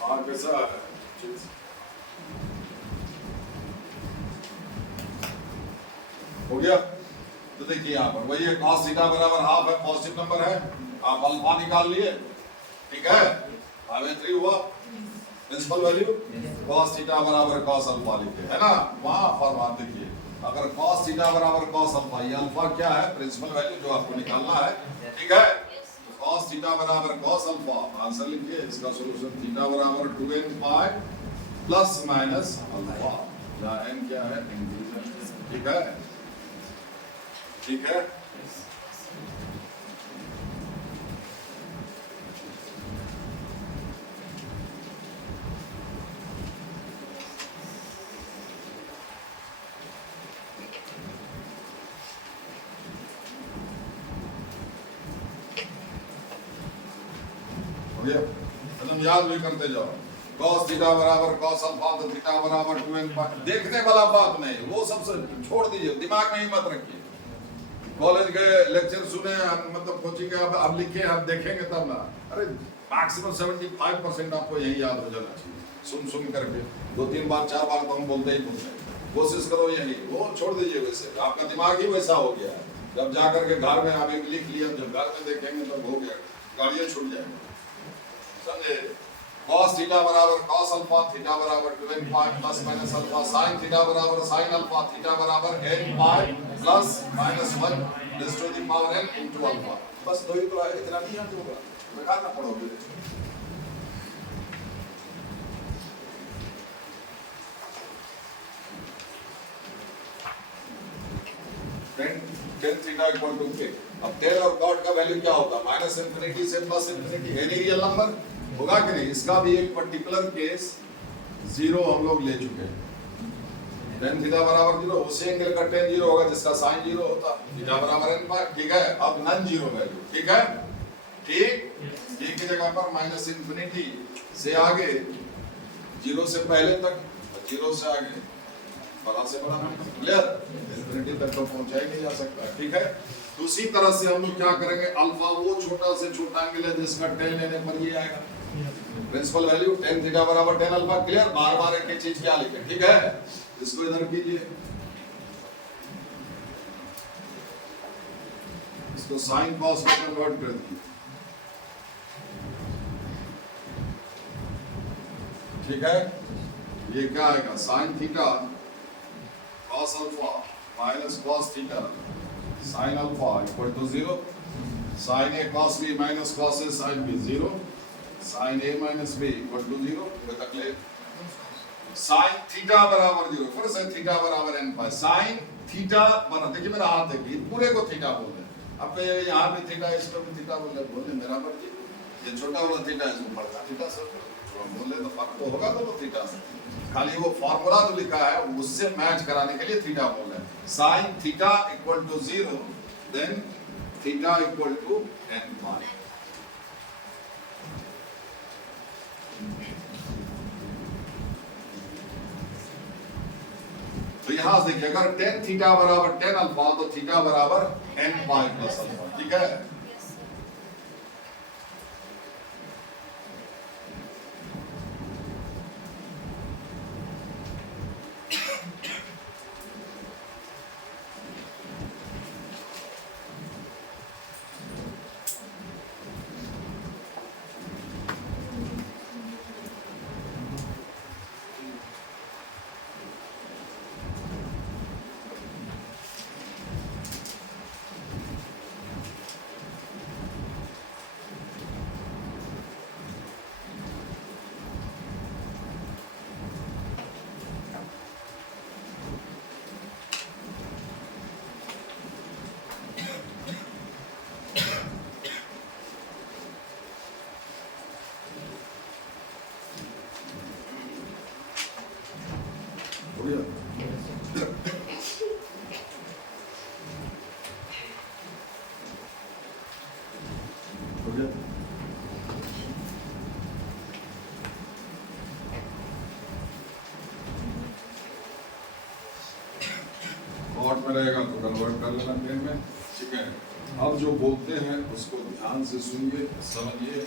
हाँ कैसा है? हो गया। तो देखिए यहाँ पर वही है cos थीटा बराबर हाफ है, पॉजिटिव नंबर है, आप अल्फा निकाल लिए, ठीक है। 5/3 हुआ प्रिंसिपल वैल्यू, cos थीटा बराबर cos अल्फा लिखे, है ना। वहां फॉर्मूला देखिए, अगर cos थीटा बराबर cos अल्फा, ये अल्फा क्या है प्रिंसिपल वैल्यू जो आपको निकालना है, ठीक है। cos थीटा बराबर cos अल्फा, आंसर लिखिए इसका सॉल्यूशन थीटा बराबर 2n pi plus minus alpha, जहाँ n क्या है इंटीजर, ठीक है, ठीक है। तुम याद भी करते जाओ, cos थीटा बराबर cos अल्फा तो थीटा बराबर 2n पाई, देखने वाला बात नहीं, वो सबसे छोड़ दीजिए, दिमाग में ही मत रखिए। कॉलेज गए, लेक्चर सुने, मतलब कोचिंग अब लिखे, अब देखेंगे तब ना, अरे मैक्सिमम 75% आपको यही याद हो जाना चाहिए सुन करके 2-3 बार 4 बार तो हम बोलते हैं। कोशिश करो यही, वो छोड़ दीजिए, वैसे आपका दिमाग ही वैसा हो गया है। जब जा करके घर में आप एक लिख लिया, जब घर में देखेंगे तब हो गया, गाड़ियाँ छूट जाएंगे, समझे। cos थीटा बराबर cos अल्फा, थीटा बराबर 2n pi plus minus alpha, sin theta बराबर sin अल्फा, थीटा बराबर n pi plus minus 1 raise to the power n into alpha. बस दो ही तो है, इतना नहीं याद होगा, बेकार ना पढ़ोगे। tan theta equal to k। अब टेन और कॉट का वैल्यू क्या होगा, माइनस इंफिनिटी से plus infinity, any real number होगा कि नहीं। इसका भी एक पर्टिकुलर केस 0 हम लोग ले चुके हैं। tan थीटा बराबर 0, उसी एंगल का tan 0 होगा जिसका sin 0 होता, थीटा बराबर n पाई, ठीक है। अब नॉन जीरो वैल्यू, ठीक है, ठीक। एक की जगह पर माइनस इंफिनिटी से आगे 0 से पहले तक, 0 से आगे बड़ा से बड़ा क्लियर, इंफिनिटी तक तो पहुंचाया नहीं जा सकता, ठीक है। तो उसी तरह से हम लोग क्या करेंगे, अल्फा वो छोटा से छोटा एंगल है जिसका tan लेने पर ये आएगा प्रिंसिपल वैल्यू tan थीटा बराबर tan अल्फा, क्लियर। बार-बार एक ही चीज क्या लिखें, ठीक है। इसको इधर कीजिए, इसको sin cos में कन्वर्ट कर दीजिए, ठीक है। ये क्या आएगा, sin theta cos alpha minus cos theta sin alpha equal to 0, sin a cos b minus cos a sin b 0, sin a minus b equal to 0 with a clear. sin theta बराबर 0, फिर से theta बराबर n पाई, sin theta बना, देखिए मेरा हाथ देखिए, पूरे को थीटा बोल रहे हैं। अब यहाँ भी थीटा, इसको भी थीटा बोल रहे, मेरा मर्जी। ये छोटा वाला थीटा, इसको बड़ा थीटा सब बोले तो फर्क तो होगा, तो थीटा से खाली वो फॉर्मूला जो लिखा है उससे मैच कराने के लिए थीटा बोल रहे हैं। sin theta equal to 0, then theta equal to n pi. तो यहां से देखिए, अगर tan थीटा बराबर tan अल्फा तो थीटा बराबर n पाई प्लस अल्फा, ठीक है। कॉट में रहेगा तो कन्वर्ट कर लेना प्लेन में, ठीक है। अब जो बोलते हैं उसको ध्यान से सुनिए, समझिए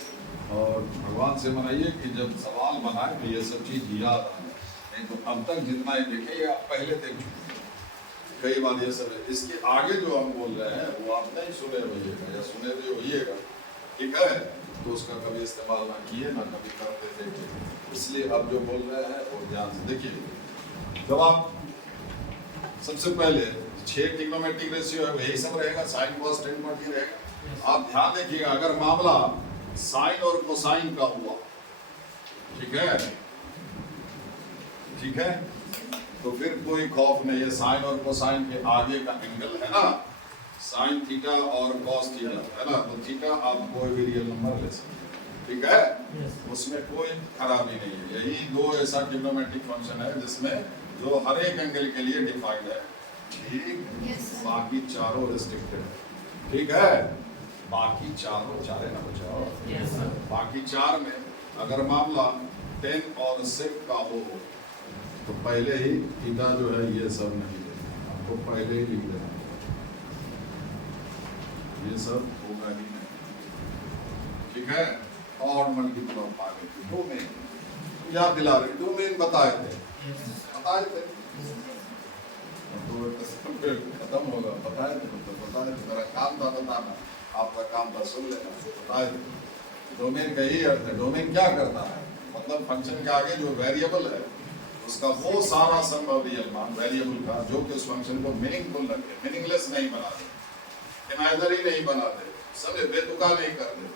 और भगवान से मनाइए कि जब सवाल बनाए तो ये सब चीज़ याद आए। नहीं तो अब तक जितना ही देखे ये आप पहले देख चुके हैं कई बार ये सब है। इसके आगे जो हम बोल रहे हैं वो आप नहीं सुने होइएगा या सुने भी होइएगा, ठीक है। तो उसका कभी इस्तेमाल ना किए ना कभी करते देखिए। इसलिए अब जो बोल रहे हैं वो ध्यान से देखिए। जब आप सबसे पहले 6 ट्रिग्नोमेट्रिक रेशियो है, यही सब रहेगा, साइन कॉस टेन क्वांटिटी रहेगा। आप ध्यान देखिएगा, अगर मामला साइन और कोसाइन का हुआ, ठीक है, ठीक है, तो फिर कोई खौफ नहीं है। साइन और कोसाइन के आगे का एंगल है ना, साइन थीटा और कॉस थीटा है ना, तो थीटा आप कोई भी रियल नंबर ले सकते हैं, ठीक है, उसमें कोई खराबी नहीं है। यही दो ऐसा ट्रिग्नोमेट्रिक फंक्शन है जिसमें जो हर एक एंगल के लिए डिफाइंड है, ठीक, बाकी चारों रिस्ट्रिक्टेड है, ठीक है। बाकी चारों चारे ना बचाओ, बाकी चार में अगर मामला 10 और sec का हो तो पहले ही थीटा जो है ये सब नहीं देना, आपको पहले ही लिख देना, ये सब होगा ही नहीं, ठीक है। और multiple of pi by 2 domain याद दिला रहे डोमेन बताए थे तो खत्म होगा बताए थे तो बताए थे मेरा काम था बताना आपका काम था सुन लेना बताए थे डोमेन का यही अर्थ है डोमेन क्या करता है मतलब फंक्शन के आगे जो वेरिएबल है उसका वो सारा संभव रियल मान वेरिएबल का जो कि उस फंक्शन को मीनिंगफुल रखे मीनिंगलेस नहीं बना दे इमेजिनरी ही नहीं बना दे समझे बेतुका नहीं कर दे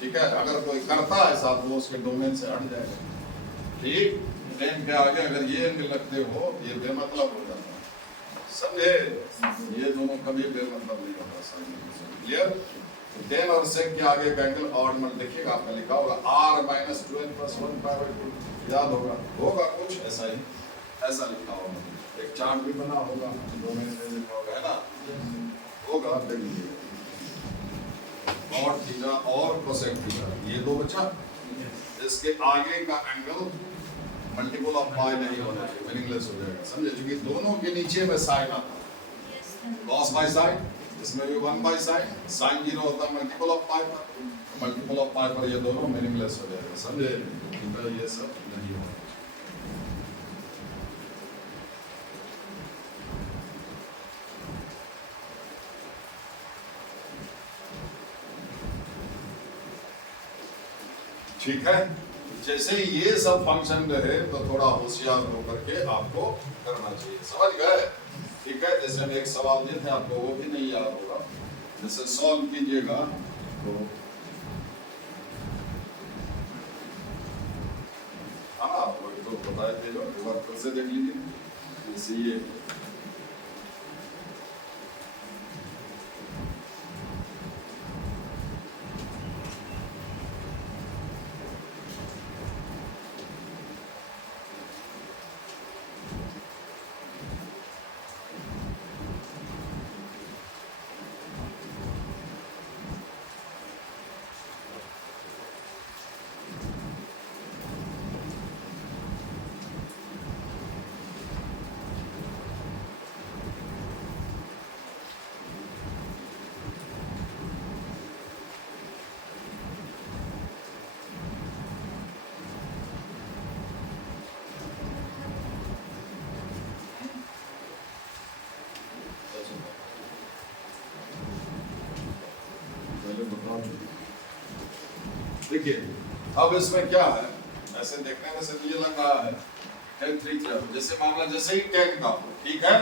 ठीक है अगर कोई करता है साथ वो उसके डोमेन से हट जाएगा ठीक टेन के आगे अगर ये एंगल रखते हो ये बेमतलब हो जाता है समझे ये दोनों कभी बेमतलब नहीं होता समझे क्लियर टेन और सेक के आगे का एंगल ऑड मत देखिएगा आपने लिखा होगा r - 12 + 1 पाई बाय 2 याद होगा कुछ ऐसा ही ऐसा लिखा होगा एक चार्ट भी बना होगा डोमेन में लिखा होगा है ना होगा देख लीजिए कॉट थीटा और कोसेक थीटा ये दो बचा इसके आगे का एंगल मल्टीपल ऑफ पाई नहीं होना चाहिए मीनिंगलेस हो जाएगा समझे क्योंकि दोनों के नीचे में साइन आता कॉस बाय साइन इसमें भी 1 बाय साइन साइन 0 होता है मल्टीपल ऑफ पाई पर मल्टीपल ऑफ पाई पर ये दोनों मीनिंगलेस हो जाएगा समझे तो ये सब नहीं होगा ठीक है जैसे ये सब फंक्शन रहे तो थोड़ा होशियार होकर के आपको करना चाहिए समझ गए ठीक है जैसे हम एक सवाल दिए थे आपको वो भी नहीं याद होगा जैसे सॉल्व कीजिएगा तो हाँ वो तो बताए थे जो एक बार फिर से देख लीजिए जैसे ये देखिए अब इसमें क्या है ऐसे देखने में से ये लग रहा है 10 3 3 जैसे मामला जैसे ही 10 का हो ठीक है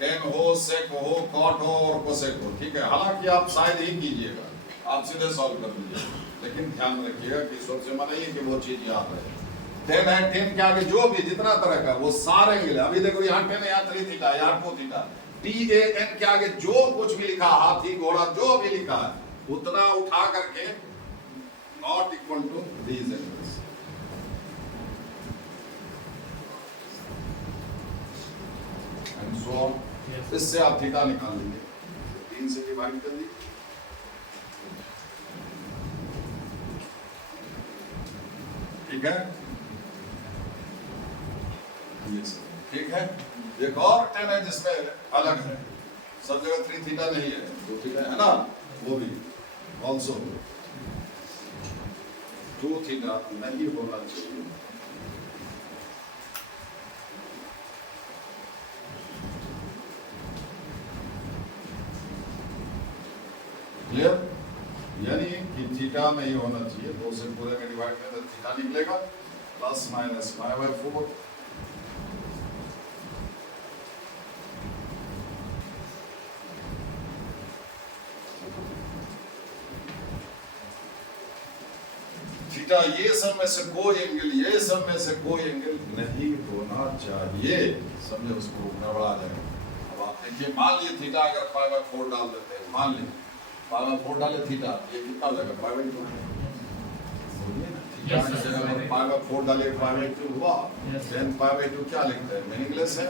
10 हो सेक हो कॉट हो और कोसेक हो ठीक है हालांकि आप शायद ही कीजिएगा आप सीधे सॉल्व कर लीजिए लेकिन ध्यान रखिएगा कि सोच से मना नहीं कि वो चीज याद रहे 10 है 10 के आगे जो भी जितना तरह का वो सारे एंगल अभी देखो यहाँ 10 है यहाँ 3 थीटा यहाँ 2 थीटा TAN के आगे जो कुछ भी लिखा हाथी घोड़ा जो भी लिखा है उतना उठा करके not equal to these angles and so on इससे आप थीटा निकाल लीजिए 3 से डिवाइड कर दीजिए ठीक है ये सब ठीक है एक और 10 है जिसमें अलग है सब जगह 3 थीटा नहीं है 2 थीटा है ना वो भी also 2 थीटा नहीं होना चाहिए क्लियर यानी कि थीटा नहीं होना चाहिए 2 से पूरे में डिवाइड में तो थीटा निकलेगा plus minus pi by 4 theta ये सब में से कोई एंगल ये सब में से कोई एंगल नहीं होना चाहिए समझे उसको गड़बड़ा जाएगा अब आप देखिए मान लीजिए थीटा अगर पाई बाय 4 डाल देते हैं मान लीजिए पाई बाय 4 डाले थीटा ये कितना हो जाएगा पाई बाय 2 थीटा की जगह पर पाई बाय 4 डाले पाई बाय 2 हुआ देन पाई बाय 2 क्या लिखते हैं मीनिंगलेस है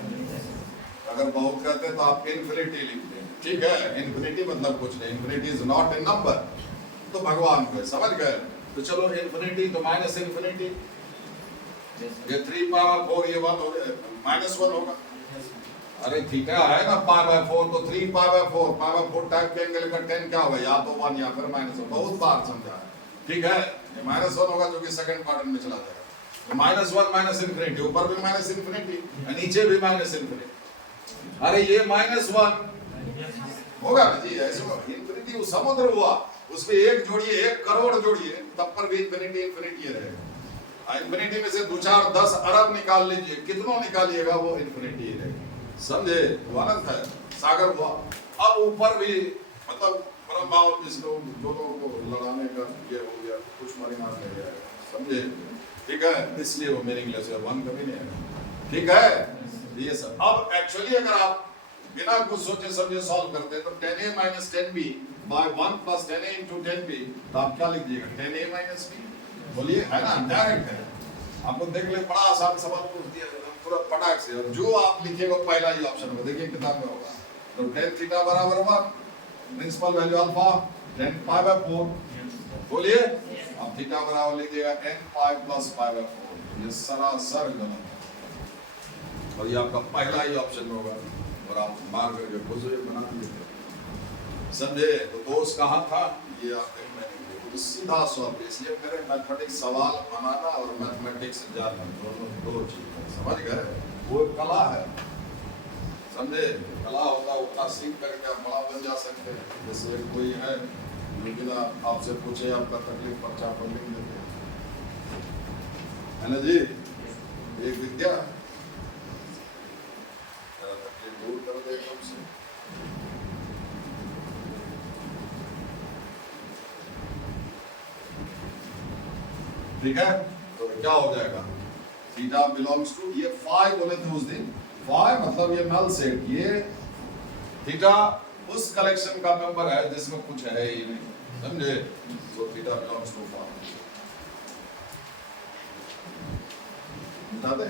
अगर बहुत करते हैं तो आप इनफिनिटी लिखते हैं ठीक है इनफिनिटी मतलब कुछ नहीं infinity is not a number तो भगवान को समझ गए तो चलो इनफिनिटी तो माइनस इनफिनिटी ये 3 पावर 4 ये 1 हो गया माइनस 1 होगा अरे थीटा है ना पाई बाय 4 तो 3 पाई बाय 4 टाइप के एंगल का 10 क्या होगा या तो 1 या फिर माइनस बहुत बार समझा है ठीक है ये -1 होगा जो कि सेकंड क्वाड्रेंट में चला जाएगा। तो -1 माइनस इन्फिनिटी, ऊपर भी माइनस इन्फिनिटी और नीचे भी माइनस इन्फिनिटी। अरे ये -1 होगा ना जी, ऐसे इन्फिनिटी वो समुद्र हुआ, उसमें एक जोड़िए 1 करोड़ जोड़िए तब पर भी इन्फिनिटी इन्फिनिटी रहेगा। इन्फिनिटी में से 2 4 10 अरब निकाल लीजिए, कितनों निकालिएगा वो इन्फिनिटी रहेगा। समझे? वो अनंत है, सागर हुआ। अब ऊपर भी मतलब ब्रह्मा और विष्णु दोनों को लड़ाने का ये हो गया, कुछ परिमाण ले गया, समझे? ठीक है, इसलिए वो मेरे इंग्लिश में 1 कभी नहीं आएगा। ठीक है, ये सब। अब एक्चुअली अगर आप बिना कुछ सोचे समझे सॉल्व करते हैं तो 10a - 10b by 1 + 10a × 10b, तो आप क्या लिख दिएगा? 10a - b। बोलिए, है ना, डायरेक्ट है। आपको देख ले, बड़ा आसान सवाल पूछ दिया पूरा फटाक से, और जो आप लिखिएगा पहला ही ऑप्शन में, देखिए किताब में होगा। तो tan थीटा बराबर 1, प्रिंसिपल वैल्यू अल्फा, tan π/4। बोलिए, अब थीटा बराबर लिखिएगा n π + π/4। ये सरासर गलत है और ये आपका पहला ही ऑप्शन में होगा और आप मार करके खुद से बना दीजिए। समझे? तो दोस्त कहाँ था ये आप देखना नहीं, सीधा सॉल्व। इसलिए मेरे मैथमेटिक्स सवाल बनाना और मैथमेटिक्स जानना दोनों दो चीज है, समझ गए? वो कला है, समझे? कला होता उतना सीख करके आप बड़ा बन जा सकते हैं। जैसे कोई है जो बिना आपसे पूछे आपका तकलीफ पर्चा पर लिख देते है ना जी, एक विद्या तकलीफ दूर कर दे हमसे। ठीक है, तो क्या हो जाएगा? थीटा बिलोंग्स टू, ये 5 बोले थे उस दिन, 5 मतलब ये नल सेट, ये थीटा उस कलेक्शन का मेंबर है जिसमें कुछ है ही नहीं, समझे? तो थीटा बिलोंग्स टू 5 बता दे।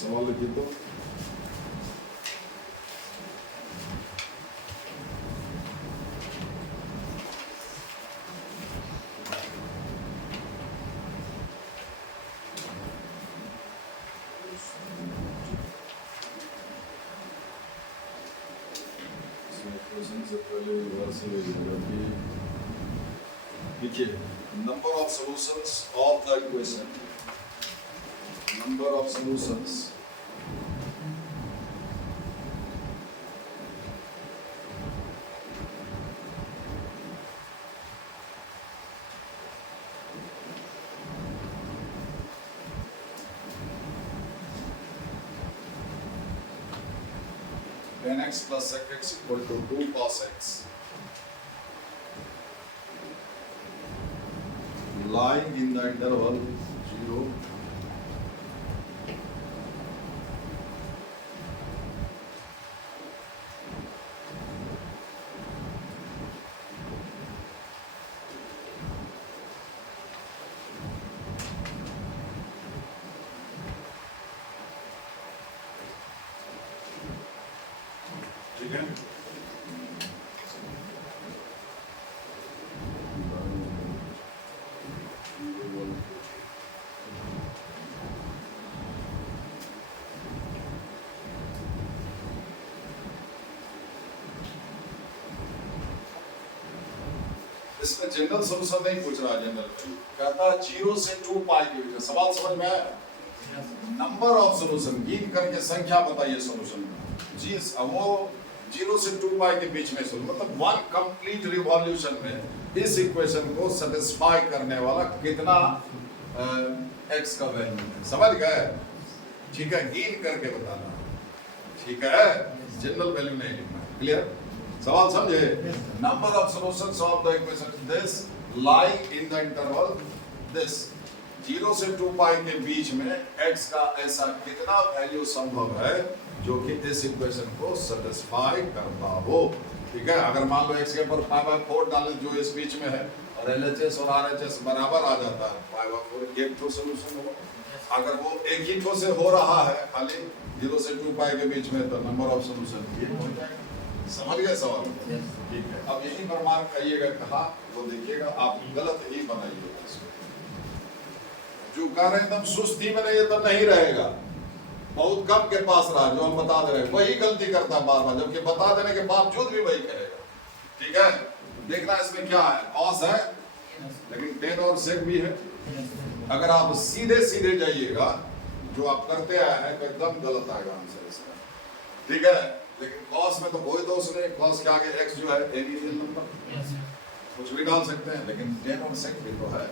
सवाल लिखिए तो देखिए, number of solutions of the equation, number of solutions tan x plus sec x equal to 2 cos x, lying in the interval 0 इसमें जनरल सॉल्यूशन नहीं पूछ रहा। जनरल कहता 0 से 2 पाई के बीच। सवाल समझ में आया? नंबर ऑफ सॉल्यूशन गिन करके संख्या बताइए सॉल्यूशन में जी। वो 0 से 2 पाई के बीच में सोल्व, मतलब वन कंप्लीट रिवॉल्यूशन में इस इक्वेशन को सेटिस्फाई करने वाला कितना x का वैल्यू है, समझ गए? ठीक है, गिन करके बताना, ठीक है, जनरल वैल्यू नहीं लिखना, क्लियर? सवाल समझे? Number of solutions of the equation this lie in the interval this 0 से 2 पाई के बीच में x का ऐसा कितना वैल्यू संभव है जो कि इस इक्वेशन को सेटिस्फाई करता हो, ठीक है? अगर मान लो x के ऊपर π/4 डालें जो इस बीच में है और LHS और RHS बराबर आ जाता है, π/4 एक तो सॉल्यूशन होगा। अगर वो एक ही ठो से हो रहा है खाली 0 से 2 पाई के बीच में, तो नंबर ऑफ सॉल्यूशन ये हो जाएगा। समझ गए सवाल? ठीक है, अब यही पर मार्क खाइएगा, कहा वो देखिएगा, आप गलत ही बनाइएगा इसको। जो कह रहे हैं एकदम सुस्ती में नहीं, ये तो नहीं रहेगा, बहुत कम के पास रहा जो हम बता दे रहे हैं वही गलती करता है बार बार, जबकि बता देने के बावजूद भी वही करेगा, ठीक है? देखना इसमें क्या है, कॉस है लेकिन टेन और सेक भी है। अगर आप सीधे सीधे जाइएगा जो आप करते आए हैं तो एकदम गलत आएगा आंसर इसका, ठीक है? लेकिन कॉस में तो कोई दोष नहीं, कॉस के आगे x जो है ए रियल नंबर कुछ भी डाल सकते हैं, लेकिन टेन और सेक भी तो है,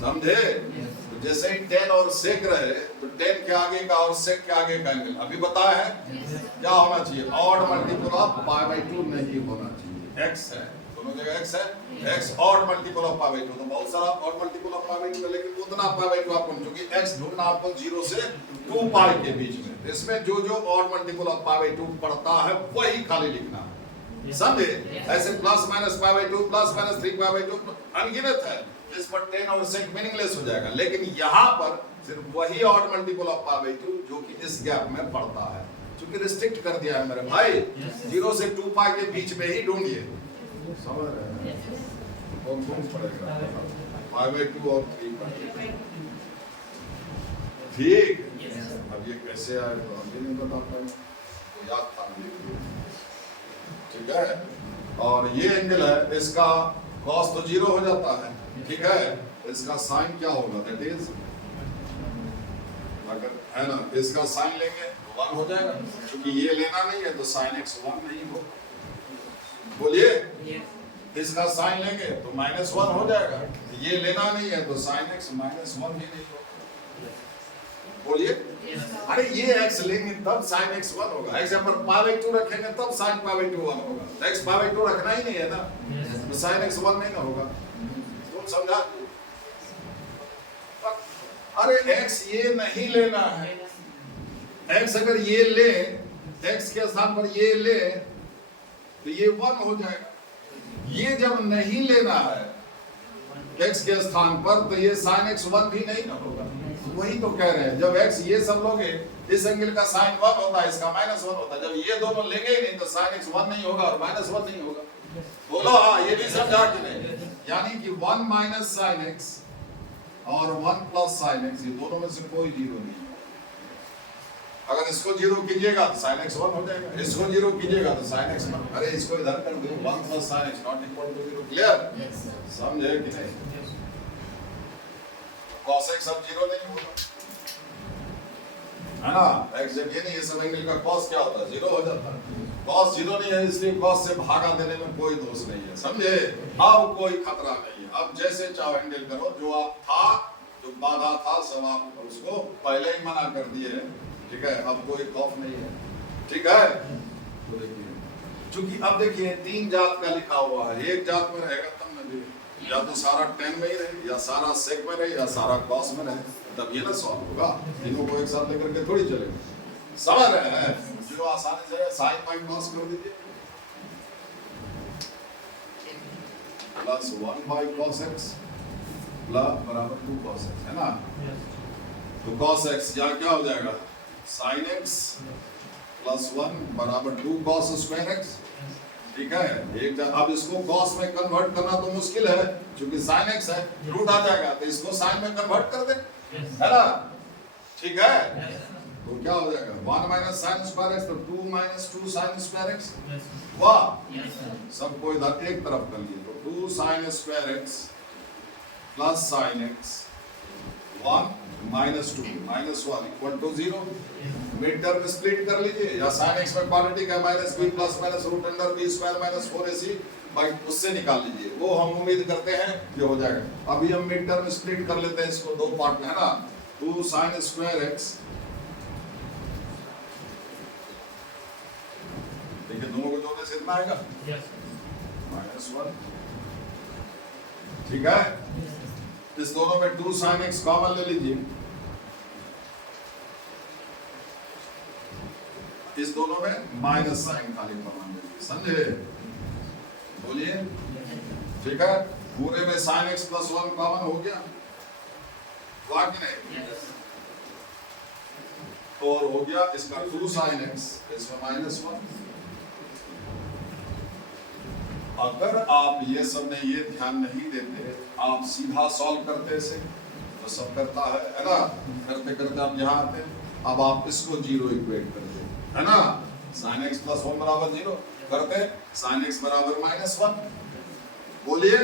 समझे? तो जैसे ही टेन और सेक रहे तो टेन के आगे का और सेक के आगे का एंगल अभी बताया है क्या होना चाहिए, ऑड मल्टीपल ऑफ π/2 नहीं होना चाहिए, x है दोनों जगह x है, x ऑड मल्टीपल ऑफ π/2, तो बहुत सारा ऑड मल्टीपल ऑफ π/2 है, लेकिन उतना π/2 आपको, क्योंकि x ढूंढना आपको 0 से 2 पाई के बीच में, इसमें जो जो ऑड मल्टीपल ऑफ π/2 पड़ता है वही खाली लिखना है, समझे? ऐसे प्लस माइनस π/2 प्लस माइनस 3 π/2 अनगिनत है, इस पर 10 और सेक मीनिंगलेस हो जाएगा, लेकिन यहाँ पर सिर्फ वही ऑड मल्टीपल ऑफ π/2 जो कि इस गैप में पड़ता है, क्योंकि रिस्ट्रिक्ट कर दिया है मेरे भाई, 0 से 2 पाई के बीच में ही ढूंढिए, समझ रहे हैं? कौन पड़ेगा π/2 और 3 ठीक। अब ये कैसे आए तो हम भी नहीं बता पाए, तो याद था, ठीक है? और ये एंगल है, इसका कॉस तो 0 हो जाता है, ठीक है? इसका साइन क्या होगा, दैट इज, अगर है ना, इसका साइन लेंगे तो 1 हो जाएगा, क्योंकि ये लेना नहीं है तो साइन x 1 नहीं हो, बोलिए? इसका साइन लेंगे तो -1 हो जाएगा, ये लेना नहीं है तो साइन x -1 भी नहीं हो, बोलिए? अरे ये x लेंगे तब साइन x 1 होगा, x पर π/2 रखेंगे तब साइन π/2 1 होगा, तो x π/2 रखना ही नहीं है ना, तो साइन x 1 नहीं ना होगा, तुम समझा? अरे x ये नहीं लेना है, x अगर ये ले, x के स्थान पर ये ले तो ये 1 हो जाएगा, ये जब नहीं लेना है x के स्थान पर तो ये साइन x 1 भी नहीं ना होगा, वही तो कह रहे हैं, जब x ये सब लोगे इस एंगल का साइन 1 होता है, इसका -1 होता है, जब ये दोनों लेंगे ही नहीं तो साइन x 1 नहीं होगा और -1 नहीं होगा, बोलो हाँ, ये भी समझा कि नहीं? यानी कि 1 माइनस साइन x और 1 प्लस साइन x, ये दोनों में से कोई 0 नहीं है, अगर इसको 0 कीजिएगा तो साइन x 1 हो जाएगा, इसको 0 कीजिएगा तो साइन x 1, अरे इसको इधर कर दो, 1 plus sine x not equal to 0, clear? समझे कि नहीं? cos x अब 0 नहीं होगा, है ना? x जब ये नहीं, ये सब एंगल का cos क्या होता है, 0 हो जाता है, cos 0 नहीं है इसलिए cos से भागा देने में कोई दोष नहीं है, समझे? अब कोई खतरा नहीं है, अब जैसे चाहो हैंडल करो, जो आप था, जो बाधा था सब आप उसको पहले ही मना कर दिए, ठीक है? अब कोई खौफ नहीं है, ठीक है? तो देखिए, क्योंकि अब देखिए 3 जात का लिखा हुआ है, एक जात में रहेगा तब में भी, या तो सारा टेन में ही रहे, या सारा सेक में रहे, या सारा कॉस में रहे, तब ये ना सॉल्व होगा, तीनों को एक साथ लेकर के थोड़ी चलेगा, समझ रहे हैं? जो आसानी से साइन बाई कॉस कर दीजिए, plus 1 by cos x plus बराबर 2 कॉस एक्स, है ना? तो कॉस एक्स यहाँ क्या हो जाएगा, साइन एक्स प्लस 1 बराबर 2 कॉस स्क्वायर एक्स, ठीक है? एक अब इसको कॉस में कन्वर्ट करना तो मुश्किल है, क्योंकि साइन एक्स है, रूट आ जाएगा, तो इसको साइन में कन्वर्ट कर दे, है ना? ठीक है? तो क्या हो जाएगा, 1 माइनस साइन स्क्वायर एक्स, तो 2 माइनस 2 साइन स्क्वायर एक्स, वाह, सबको इधर एक तरफ कर लिए, तो 2 sine square x plus sine x 1 -2 -1 equal to 0। Mid term split कर लीजिए, या sin x में क्वाड्रेटिक है -b plus minus root under b square minus 4ac, भाई उससे निकाल लीजिए, वो हम उम्मीद करते हैं कि हो जाएगा। अभी हम मिड टर्म स्प्लिट कर लेते हैं इसको दो पार्ट में, है ना। 2 sin स्क्वायर x, देखिए दोनों को जोड़ने से इतना आएगा -1, ठीक है। इस दोनों में 2 sin x कॉमन ले लीजिए, इस दोनों में माइनस साइन खाली कॉमन ले लीजिए, समझे, बोलिए, ठीक है। पूरे में sin x प्लस 1 कॉमन हो गया, हुआ कि नहीं, और हो गया इसका 2 sin x, इसमें -1। अगर आप ये सब में ये ध्यान नहीं देते, आप सीधा सॉल्व करते इसे, तो सब करता है ना, करते करते आप यहाँ आते हैं। अब आप इसको 0 इक्वेट करते है ना, sin x प्लस 1 बराबर 0 करते, sin x बराबर -1, बोलिए।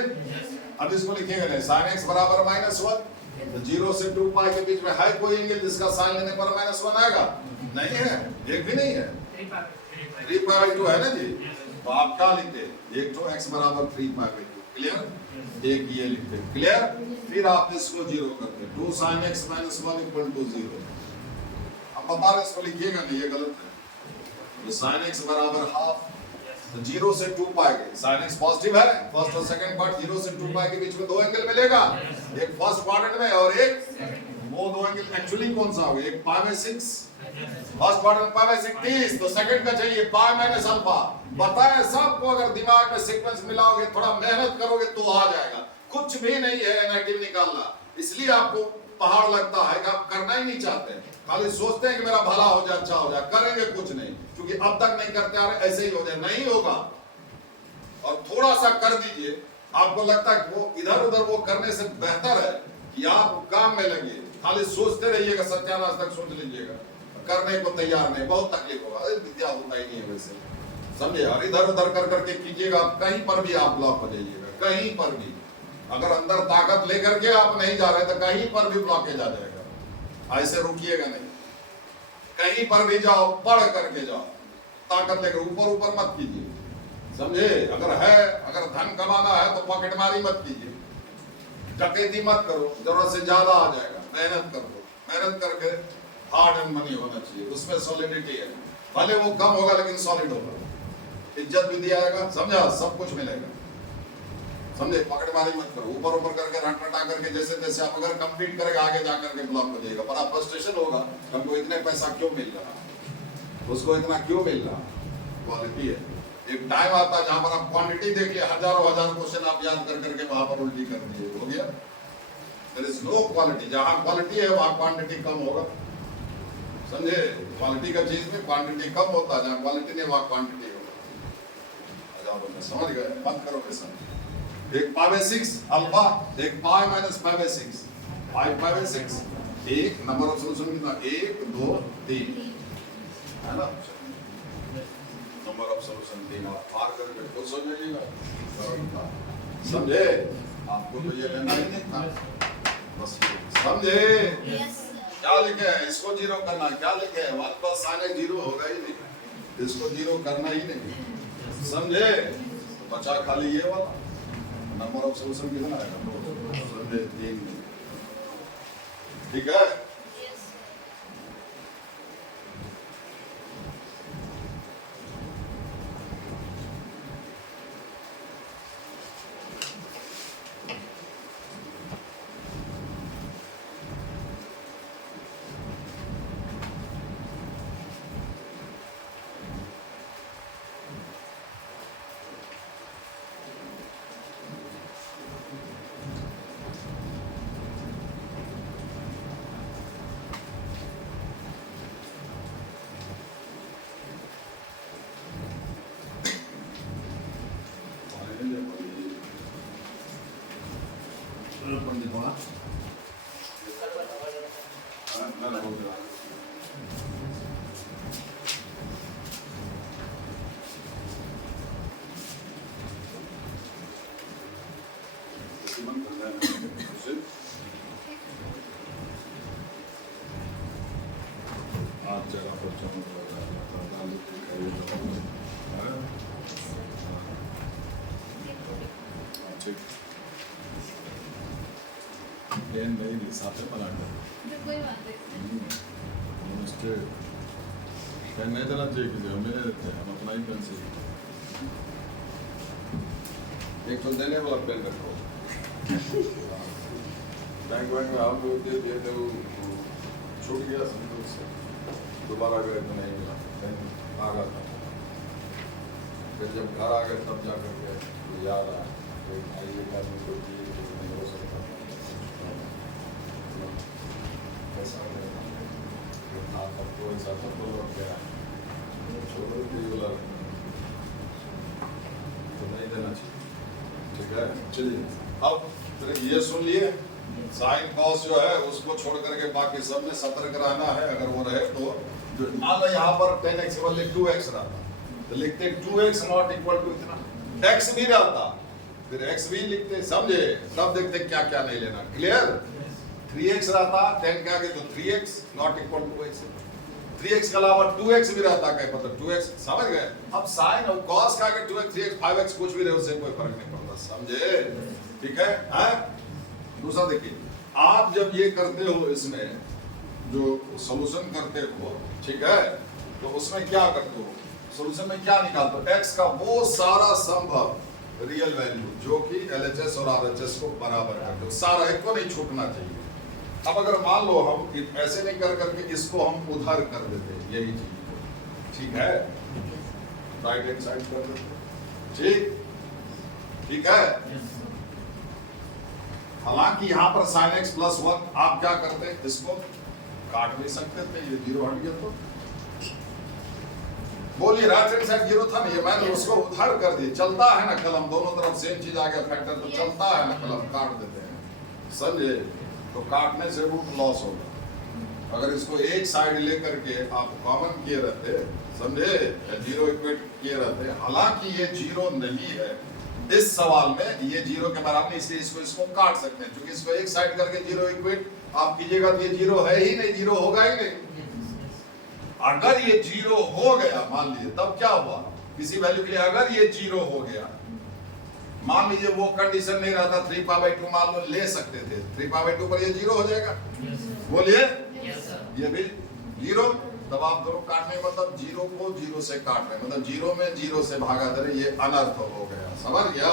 अब इसको लिखिएगा नहीं, sin x बराबर -1, तो 0 से 2 पाई के बीच में है कोई एंगल जिसका साइन लेने पर -1 आएगा? नहीं है, एक भी नहीं है, 3 पाई बाई 2 है ना जी। तो आप क्या लिखते, एक तो x बराबर 3 पाई बाई 2, क्लियर, एक ये लिखते, क्लियर। फिर आप इसको 0 करते, 2 sin x -1 इक्वल टू 0। अब बता रहे इसको लिखिएगा नहीं, ये गलत है। तो sin x बराबर हाफ, तो 0 से 2 पाई के, sin x पॉजिटिव है, फर्स्ट और सेकंड पार्ट, 0 से 2 पाई के बीच में दो एंगल मिलेगा, एक फर्स्ट क्वाड्रेंट में और एक, वो दो एंगल एक्चुअली कौन सा होगा, एक pi by 6, first quadrant pi by 6 30, तो सेकंड का चाहिए पाई माइनस अल्फा। बताए सबको, अगर दिमाग में सीक्वेंस मिलाओगे, थोड़ा मेहनत करोगे तो आ जाएगा, कुछ भी नहीं है नेगेटिव निकालना। इसलिए आपको पहाड़ लगता है कि आप करना ही नहीं चाहते, खाली सोचते हैं कि मेरा भला हो जाए, अच्छा हो जाए, करेंगे कुछ नहीं, क्योंकि अब तक नहीं करते आ रहे, ऐसे ही हो जाए, नहीं होगा। और थोड़ा सा कर दीजिए, आपको लगता है वो इधर उधर वो करने से बेहतर है कि आप काम में लगिए, खाली सोचते रहिएगा, सत्यानाश तक सोच लीजिएगा, करने को तैयार नहीं, बहुत तकलीफ होगा, विद्या होता ही नहीं है वैसे, समझे। और इधर उधर कर करके कीजिएगा, कहीं पर भी आप ब्लॉक हो जाइएगा, कहीं पर भी। अगर अंदर ताकत लेकर के आप नहीं जा रहे तो कहीं पर भी ब्लॉकेज आ जाएगा, ऐसे रुकिएगा नहीं, कहीं पर भी जाओ, पढ़ करके जाओ, ताकत लेकर, ऊपर ऊपर मत कीजिए, समझे। अगर है, अगर धन कमाना है तो पॉकेटमारी मत कीजिए, डकैती मत करो, जरूरत से ज्यादा आ जाएगा, मेहनत करो, मेहनत करके हार्ड एंड मनी होना चाहिए, उसमें सॉलिडिटी है, भले वो कम होगा लेकिन सॉलिड होगा, इज्जत भी दिया जाएगा, समझा, सब कुछ मिलेगा, समझे। पॉकेटमारी मत करो, ऊपर ऊपर करके रट रटा करके, जैसे जैसे आप अगर कंप्लीट करेंगे आगे जा करके ब्लॉक हो जाएगा, बड़ा फ्रस्ट्रेशन होगा, हमको इतने पैसा क्यों मिल रहा, उसको इतना क्यों मिल रहा, क्वालिटी है। एक टाइम आता है जहां पर आप क्वांटिटी देख लिया, हजारों हजार क्वेश्चन आप याद कर करके वहां पर उल्टी कर दिए, हो गया। देयर इज नो क्वालिटी, जहां क्वालिटी है वहां क्वांटिटी कम होगा, समझे। क्वालिटी का चीज में क्वांटिटी कम होता है, जहां क्वालिटी नहीं वहां क्वांटिटी होगा, समझ गए, मत करो ऐसा। एक पाई बाई 6 अल्फा, एक पाई minus pi by 6, pi by 6, एक नंबर ऑफ सॉल्यूशन कितना, 1 2 3 है ना, नंबर ऑफ सॉल्यूशन 3, आप पार करके खुश हो जाइएगा, समझे। आपको तो ये लेना ही नहीं था, बस समझे। क्या लिखे है, इसको 0 करना, क्या लिखे है, 1 प्लस sin x 0 होगा ही नहीं, इसको 0 करना ही नहीं, समझे। बचा खाली ये वाला, नंबर ऑफ सॉल्यूशन कितना आएगा, समझे, 3, ठीक है। ठीक प्लेन नहीं हिसाब से पलट कोई बात नहीं। नमस्ते पेन नहीं देना चाहिए किसी हमें नहीं देते हम अपना ही पेन से एक तो देने वाला पेन रखो बैंक में आप लोग दे दिए थे वो छूट गया समझो उससे दोबारा गए तो नहीं मिला पेन आ गया था फिर जब घर आ गए तब जा करके तो याद आया कि भाई एक आदमी को दिए तो नहीं हो सकता ऐसा था तब तो ऐसा तब तो लौट गया छोड़ो वाला तो नहीं देना चाहिए ठीक है चलिए अब फिर ये सुन लिए साइन कॉस जो है उसको छोड़ करके बाकी सब में सतर्क रहना है अगर वो रहे तो मान लो यहाँ पर 10x के बदले 2x रहता तो लिखते 2x नॉट इक्वल टू इतना x भी रहता फिर x भी लिखते समझे तब देखते क्या क्या नहीं लेना क्लियर 3x रहता 10 के आगे तो 3x not equal to x 3x के अलावा 2x भी रहता क्या मतलब 2x समझ गए अब साइन और cos का आगे 2x 3x 5x कुछ भी रहे उससे कोई फर्क नहीं पड़ता समझे ठीक है हाँ दूसरा देखिए आप जब ये करते हो इसमें जो सॉल्यूशन करते हो ठीक है तो उसमें क्या करते हो सॉल्यूशन में क्या निकालते हो x का वो सारा संभव रियल वैल्यू जो कि LHS और RHS को बराबर करते हो सारा एक को नहीं छूटना चाहिए अब अगर मान लो हम ऐसे नहीं कर करके इसको हम उधर कर देते यही चीज ठीक है राइट हैंड साइड कर देते ठीक है हालांकि यहाँ पर sin x प्लस 1 आप क्या करते इसको काट भी सकते थे ये जीरो हट गया तो बोलिए राइट हैंड साइड जीरो था ना ये मैंने उसको उधार कर दी चलता है ना कलम दोनों तरफ सेम चीज आ गया फैक्टर तो चलता है ना कलम काट देते हैं समझे तो काटने से रूट लॉस होगा अगर इसको एक साइड लेकर के आप कॉमन किए रहते समझे जीरो इक्वेट किए रहते हालांकि ये जीरो नहीं है इस सवाल में ये जीरो के बराबर इसलिए इसको काट सकते हैं क्योंकि इसको एक साइड करके जीरो इक्वेट आप कीजिएगा तो ये जीरो है ही नहीं जीरो होगा ही नहीं अगर ये जीरो हो गया मान लीजिए तब क्या हुआ किसी वैल्यू के लिए अगर ये जीरो हो गया मान लीजिए वो कंडीशन नहीं रहता 3π/2 मान लो ले सकते थे 3π/2 पर ये जीरो हो जाएगा बोलिए ये भी जीरो तब आप दोनों काटने मतलब जीरो को जीरो से काट रहे मतलब जीरो में जीरो से भागा दे रहे ये अनर्थ हो गया समझ गया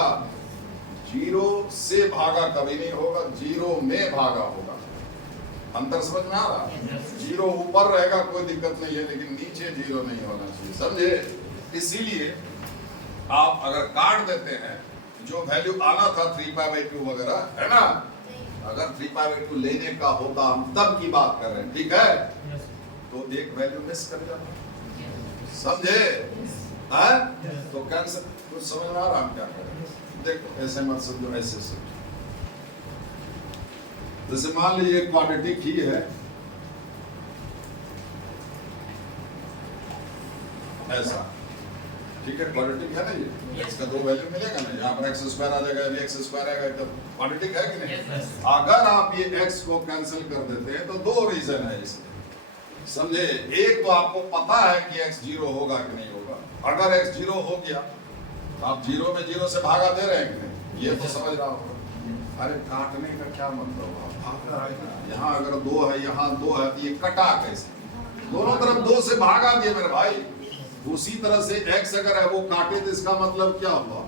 जीरो से भागा कभी नहीं होगा जीरो में भागा होगा अंतर समझ में आ रहा जीरो ऊपर रहेगा कोई दिक्कत नहीं है लेकिन नीचे जीरो नहीं होना चाहिए समझे इसीलिए आप अगर काट देते हैं जो वैल्यू आना था 3π/2 वगैरह है ना अगर 3π/2 लेने का होता हम तब की बात कर रहे हैं ठीक है तो एक वैल्यू मिस कर जाता समझे तो कैंसिल कुछ समझ में आ रहा हम क्या करें देखो ऐसे मत समझो ऐसे समझो जैसे मान लीजिए क्वाड्रेटिक ही है ऐसा ठीक है क्वाड्रेटिक है ना ये इसका दो वैल्यू मिलेगा ना यहाँ पर x² आ जाएगा ये x² आएगा तो क्वाड्रेटिक है कि नहीं अगर आप ये x को कैंसिल कर देते हैं तो दो रीजन है इसमें समझे एक तो आपको पता है कि x 0 होगा कि नहीं होगा अगर x 0 हो गया तो आप 0 में 0 से भागा दे रहे हैं कि नहीं ये तो समझ रहा होगा अरे काटने का क्या मतलब यहाँ अगर 2 है यहाँ 2 है तो ये कटा कैसे दोनों तरफ 2 से भागा दिए मेरे भाई उसी तरह से x अगर है वो काटे तो इसका मतलब क्या हुआ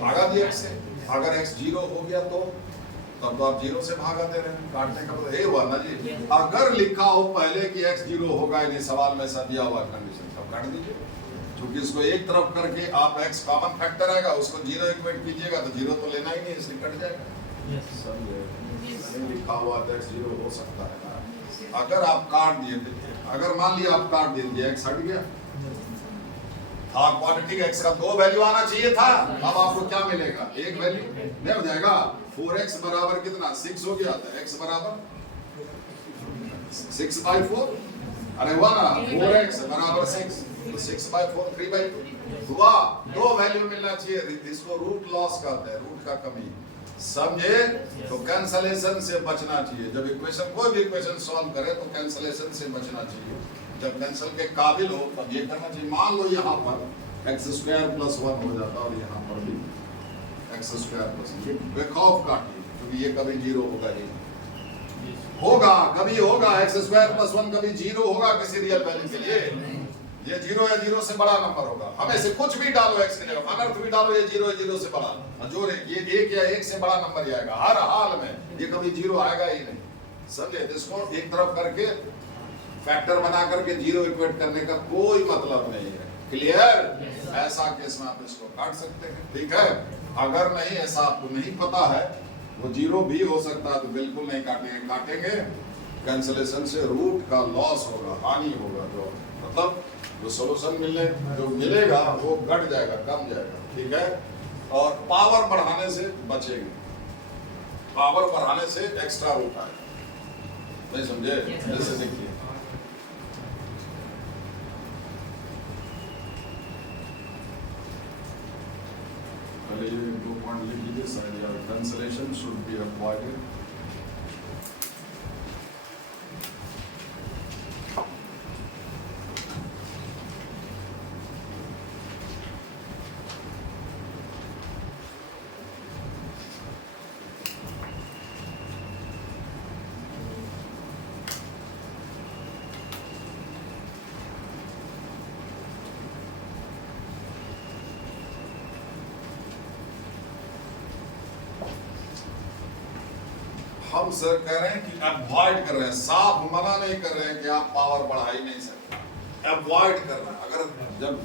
भागा दिया x से अगर x 0 हो गया तो तब तो आप 0 से भागा दे रहे हैं काटने का मतलब ये हुआ ना जी अगर लिखा हो पहले कि x 0 होगा नहीं सवाल में ऐसा दिया हुआ कंडीशन तब काट दीजिए क्योंकि इसको एक तरफ करके आप x कॉमन फैक्टर आएगा उसको 0 इक्वेट कीजिएगा तो 0 तो लेना ही नहीं इसलिए कट जाएगा नहीं लिखा हुआ तो x 0 हो सकता है ना अगर आप काट दिए देखिए अगर मान लिया आप काट दिए x हट गया था क्वाड्रेटिक x का 2 वैल्यू आना चाहिए था अब आपको क्या मिलेगा एक वैल्यू नहीं हो जाएगा 4x बराबर कितना 6 हो गया था x बराबर 6/4 अरे हुआ ना 4x बराबर 6 तो 6/4 3/2 हुआ 2 वैल्यू मिलना चाहिए इसको रूट लॉस कहते हैं रूट का कमी समझे तो कैंसलेशन से बचना चाहिए जब इक्वेशन कोई भी इक्वेशन सॉल्व करे तो कैंसलेशन से बचना चाहिए जब कैंसिल के काबिल हो तब ये करना चाहिए। मान लो यहाँ पर एक्स स्क्वायर प्लस 1 हो जाता और यहाँ पर भी एक्स स्क्वायर प्लस, ये बेखौफ काटिए क्योंकि ये कभी जीरो होगा ही होगा, कभी होगा। एक्स स्क्वायर प्लस 1 कभी जीरो होगा किसी रियल वैल्यू के लिए। ये जीरो या जीरो से बड़ा नंबर होगा। हमें से कुछ भी डालो एक्स की जगह, अनर्थ भी डालो, ये जीरो है जीरो से बड़ा, जो ये एक या एक से बड़ा नंबर ही आएगा हर हाल में। ये कभी जीरो आएगा ही नहीं, समझे। इसको एक तरफ करके फैक्टर बना करके जीरो इक्वेट करने का कोई मतलब नहीं है। क्लियर? ऐसा केस में आप इसको काट सकते हैं, ठीक है। अगर नहीं ऐसा आपको नहीं पता है, वो जीरो भी हो सकता है, तो बिल्कुल नहीं काटेंगे। काटेंगे कैंसिलेशन से रूट का लॉस होगा, हानि होगा, जो मतलब जो सोल्यूशन जो मिलेगा वो घट जाएगा, कम जाएगा, ठीक है। और पावर बढ़ाने से बचेंगे, पावर बढ़ाने से एक्स्ट्रा रूट आएगा, नहीं समझे? जैसे देखिए पहले ये 2 पॉइंट लिख लीजिए, शायद कैंसिलेशन शुड बी अवॉइडेड। हम सर कह रहे हैं कि अवॉइड कर रहे हैं, साफ मना नहीं कर रहे हैं कि आप पावर बढ़ा ही नहीं सकते, अवॉइड कर रहे हैं। अगर जब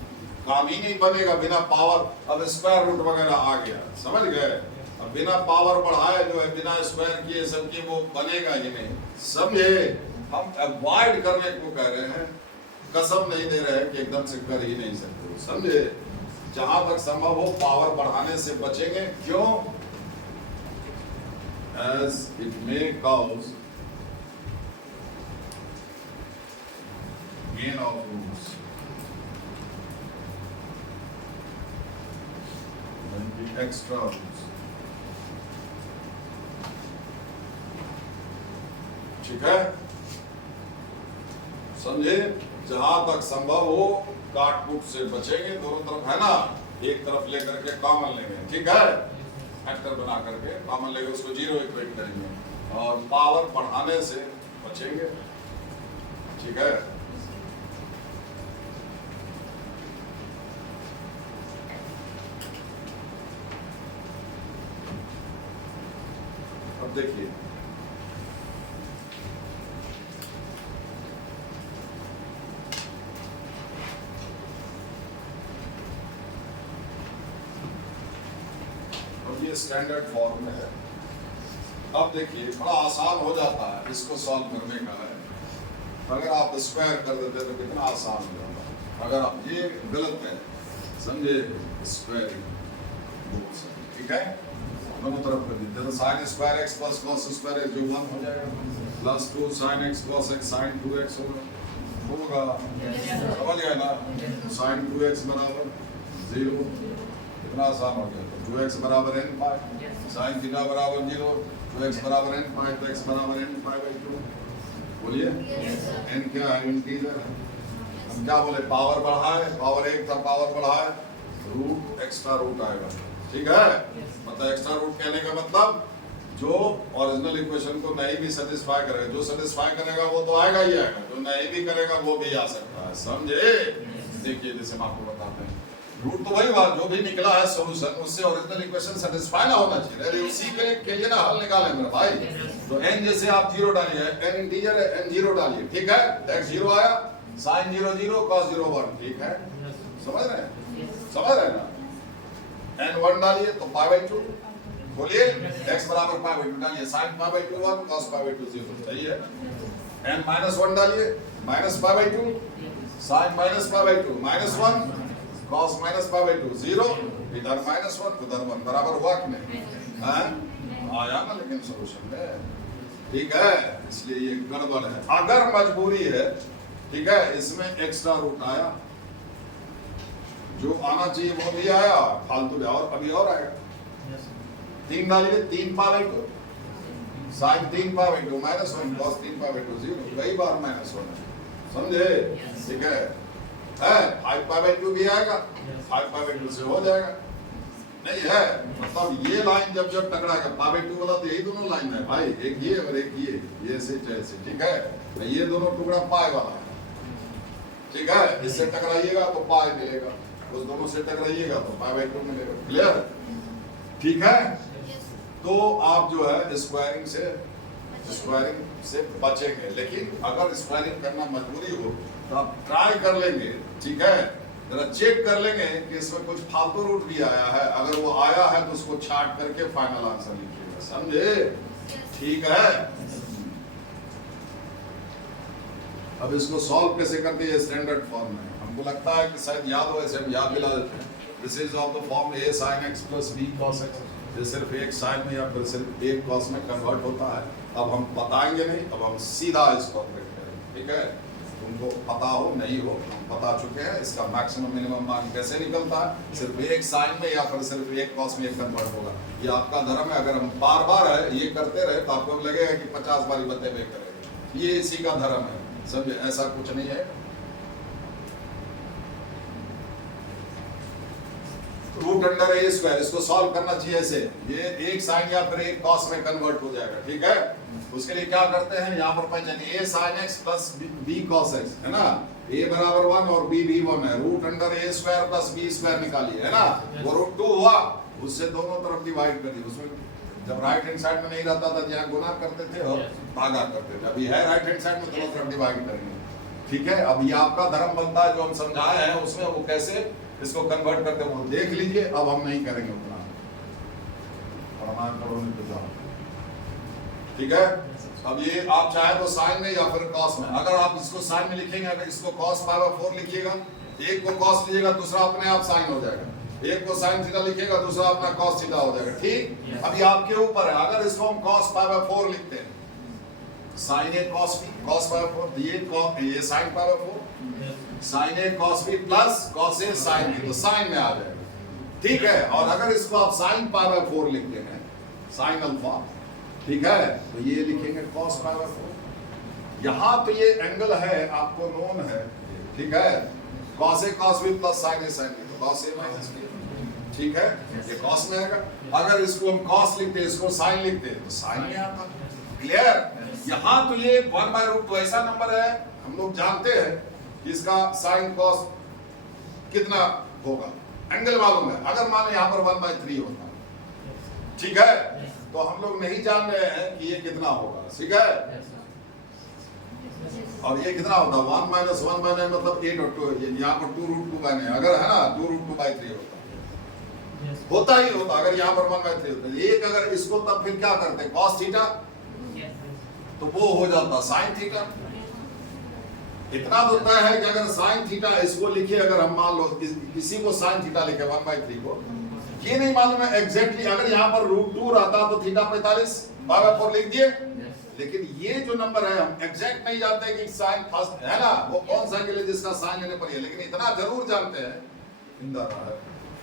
काम ही नहीं बनेगा बिना पावर, अब स्क्वायर रूट वगैरह आ गया, समझ गए। अब बिना पावर बढ़ाए जो है, बिना स्क्वायर किए सब की, वो बनेगा ही नहीं, समझे। हम अवॉइड करने को कह रहे हैं, कसम नहीं दे रहे हैं कि एकदम से कर ही नहीं सकते, समझे। जहां तक संभव हो पावर बढ़ाने से बचेंगे। क्यों? as it may cause gain of roots and the extra roots, ठीक है, समझे। जहां तक संभव हो काट कूट से बचेंगे, दोनों तरफ है ना, एक तरफ लेकर के कॉमन लेंगे, ठीक है, फैक्टर बना करके कॉमन लेके उसको जीरो इक्वेट करेंगे और पावर बढ़ाने से बचेंगे, ठीक है। अब देखिए ये स्टैंडर्ड फॉर्म में है। अब देखिए बड़ा आसान हो जाता है इसको सॉल्व करने का है। अगर आप स्क्वायर कर देते तो कितना आसान हो जाता। अगर आप ये गलत है, समझे, स्क्वायर, ठीक है, दोनों तरफ कर दीजिए। तो sine square x plus cos square x जो 1 हो जाएगा, plus 2 sine x plus x sine 2x होगा, समझ गए ना। साइन 2x बराबर 0, कितना आसान हो गया। 2x बराबर n पाई, साइन थीटा बराबर 0, 2x बराबर n पाई, तो x बराबर n पाई बाई 2। बोलिए n क्या है? इंटीजर है। हम क्या बोले? पावर बढ़ाए, पावर 1 था, पावर बढ़ाए, रूट एक्स्ट्रा रूट आएगा, ठीक है। मतलब एक्स्ट्रा रूट कहने का मतलब जो ओरिजिनल इक्वेशन को नहीं भी सेटिस्फाई करेगा, जो सेटिस्फाई करेगा वो तो आएगा ही आएगा, जो नहीं भी करेगा वो भी आ सकता है, समझे। देखिए जैसे हम आपको बताते हैं, रूट तो वही बात, जो भी निकला है सोल्यूशन, उससे ओरिजिनल इक्वेशन सेटिस्फाई ना होना चाहिए। अरे उसी के लिए ना हल निकाले मेरे भाई। तो n जैसे आप 0 डालिए, n इंटीजर है, n 0 डालिए, ठीक है। x 0 आया, sin 0 0, cos 0 1, ठीक है, समझ रहे हैं, समझ रहे हैं ना। n 1 डालिए तो पाई बाई 2, बोलिए x बराबर पाई बाई 2 डालिए, sin pi by 2 1, cos pi by 2 0, सही है। n माइनस 1 डालिए, minus pi by 2, sin minus pi by 2 minus 1, cos minus pi by 2 0, इधर माइनस 1 उधर 1, बराबर हुआ कि नहीं? आया ना लेकिन सोल्यूशन में, ठीक है। इसलिए ये गड़बड़ है। अगर मजबूरी है, ठीक है, इसमें एक्स्ट्रा रूट आया, जो आना चाहिए वो भी आया, फालतू और अभी और आएगा। 3 डालिए, 3 pi by 2, sine 3 pi by 2 minus 1, cos 3 pi by 2 0, कई बार माइनस 1 है, समझे? ठीक है 5/2 भी आएगा, 5/2 से हो जाएगा। नहीं है मतलब ये लाइन जब जब टकराएगा 5/2 वाला, तो यही दोनों लाइन है भाई, एक ये और एक ये से जैसे, ठीक है। तो ये दोनों टुकड़ा पाई वाला है, ठीक है। इससे टकराइएगा तो पाई मिलेगा, उस दोनों से टकराइएगा तो 5/2 मिलेगा। क्लियर? ठीक है। तो आप जो है स्क्वायरिंग से बचेंगे, लेकिन अगर स्क्वायरिंग करना मजबूरी हो तो आप ट्राई कर लेंगे, ठीक है। जरा चेक कर लेंगे कि इसमें कुछ फालतू रूट भी आया है, अगर वो आया है तो उसको छांट करके फाइनल आंसर लिखिएगा, समझे? ठीक है। अब इसको सॉल्व कैसे करते हैं स्टैंडर्ड फॉर्म में? हमको लगता है कि शायद याद हो, ऐसे हम याद दिला देते हैं। This is of the form a sin x plus b cos x। ये सिर्फ एक साइन में या फिर सिर्फ एक कॉस में कन्वर्ट होता है। अब हम बताएंगे नहीं, अब हम सीधा इसको ऑपरेट करेंगे, ठीक है। तुमको पता हो नहीं हो, हम बता चुके हैं इसका मैक्सिमम मिनिमम मान कैसे निकलता है। सिर्फ एक साइन में या फिर सिर्फ एक कॉस में कन्वर्ट होगा। ये आपका धर्म है। अगर हम बार बार है ये करते रहे तो आपको लगेगा कि 50 बारी बतेबे करेंगे। ये इसी का धर्म है, समझे? ऐसा कुछ नहीं है। रूट अंडर ए स्क्वायर, इसको सॉल्व करना चाहिए ऐसे, ये एक साइन या फिर एक कॉस में कन्वर्ट हो जाएगा, ठीक है। उसके लिए क्या करते हैं, यहाँ पर पहचानिए a sin x plus b cos x, है ना। a बराबर 1 और b भी 1 है। Root under a square plus b square निकालिए, है ना। वो रूट 2 हुआ, उससे दोनों तरफ डिवाइड कर दिए। उसमें जब राइट हैंड साइड में नहीं रहता था, यहाँ गुना करते थे और भागा करते थे। अभी है राइट हैंड साइड में, दोनों तरफ डिवाइड करेंगे, ठीक है। अब ये आपका धर्म बनता है जो हम समझाए हैं, उसमें वो कैसे इसको कन्वर्ट करते हैं वो देख लीजिए। अब हम नहीं करेंगे उतना, प्रमाण करो नहीं तो जाओ, ठीक है। अब ये आप चाहे तो साइन में या फिर कॉस में, अगर आप इसको साइन में लिखेंगे, अगर इसको cos π/4 लिखिएगा, एक को cos लीजिएगा, दूसरा अपने आप साइन हो जाएगा। एक को साइन थीटा लिखिएगा, दूसरा अपना cos थीटा हो जाएगा, ठीक। अभी आपके ऊपर है, अगर इसको हम cos π/4 लिखते हैं, sine A cos b cos π/4, ये sine π/4, sine A cos b plus cos a sin b, तो साइन में आ जाएगा, ठीक है। और अगर इसको आप साइन π/4 लिखते हैं, साइन अल्फा, ठीक है, तो ये लिखेंगे cos π/4। यहाँ तो ये एंगल है आपको नोन है, ठीक है। cos a cos b plus sin a sin b, तो cos a माइनस b, ठीक है। ये cos में आएगा। अगर इसको हम cos लिखते हैं, इसको sin लिखते हैं, तो sin में आता। क्लियर? यहाँ तो ये 1/√2 ऐसा नंबर है, हम लोग जानते हैं कि इसका sin cos कितना होगा, एंगल मालूम है। अगर मान लो यहाँ पर 1/3 होता, ठीक है, तो हम लोग नहीं जान रहे हैं कि ये कितना होगा, ठीक है। और ये कितना होता है 1 - 1/9 मतलब 8 और 2, यहाँ पर 2√2/9 अगर है ना, 2√2/3 होता ही होता। अगर यहाँ पर 1/3 होता, एक अगर इसको तब फिर क्या करते cos थीटा, तो वो हो जाता sin थीटा। इतना तो तय है कि अगर sin थीटा इसको लिखिए, अगर हम मान लो किसी को sin थीटा लिखे 1/3 को, ये नहीं मालूम है एग्जैक्टली, अगर यहाँ पर √2 रहता तो थीटा 45 π/4 लिख दिए। लेकिन ये जो नंबर है हम एग्जैक्ट नहीं जानते कि साइन फर्स्ट है ना, वो कौन सा एंगल है जिसका साइन लेने पर है, लेकिन इतना जरूर जानते हैं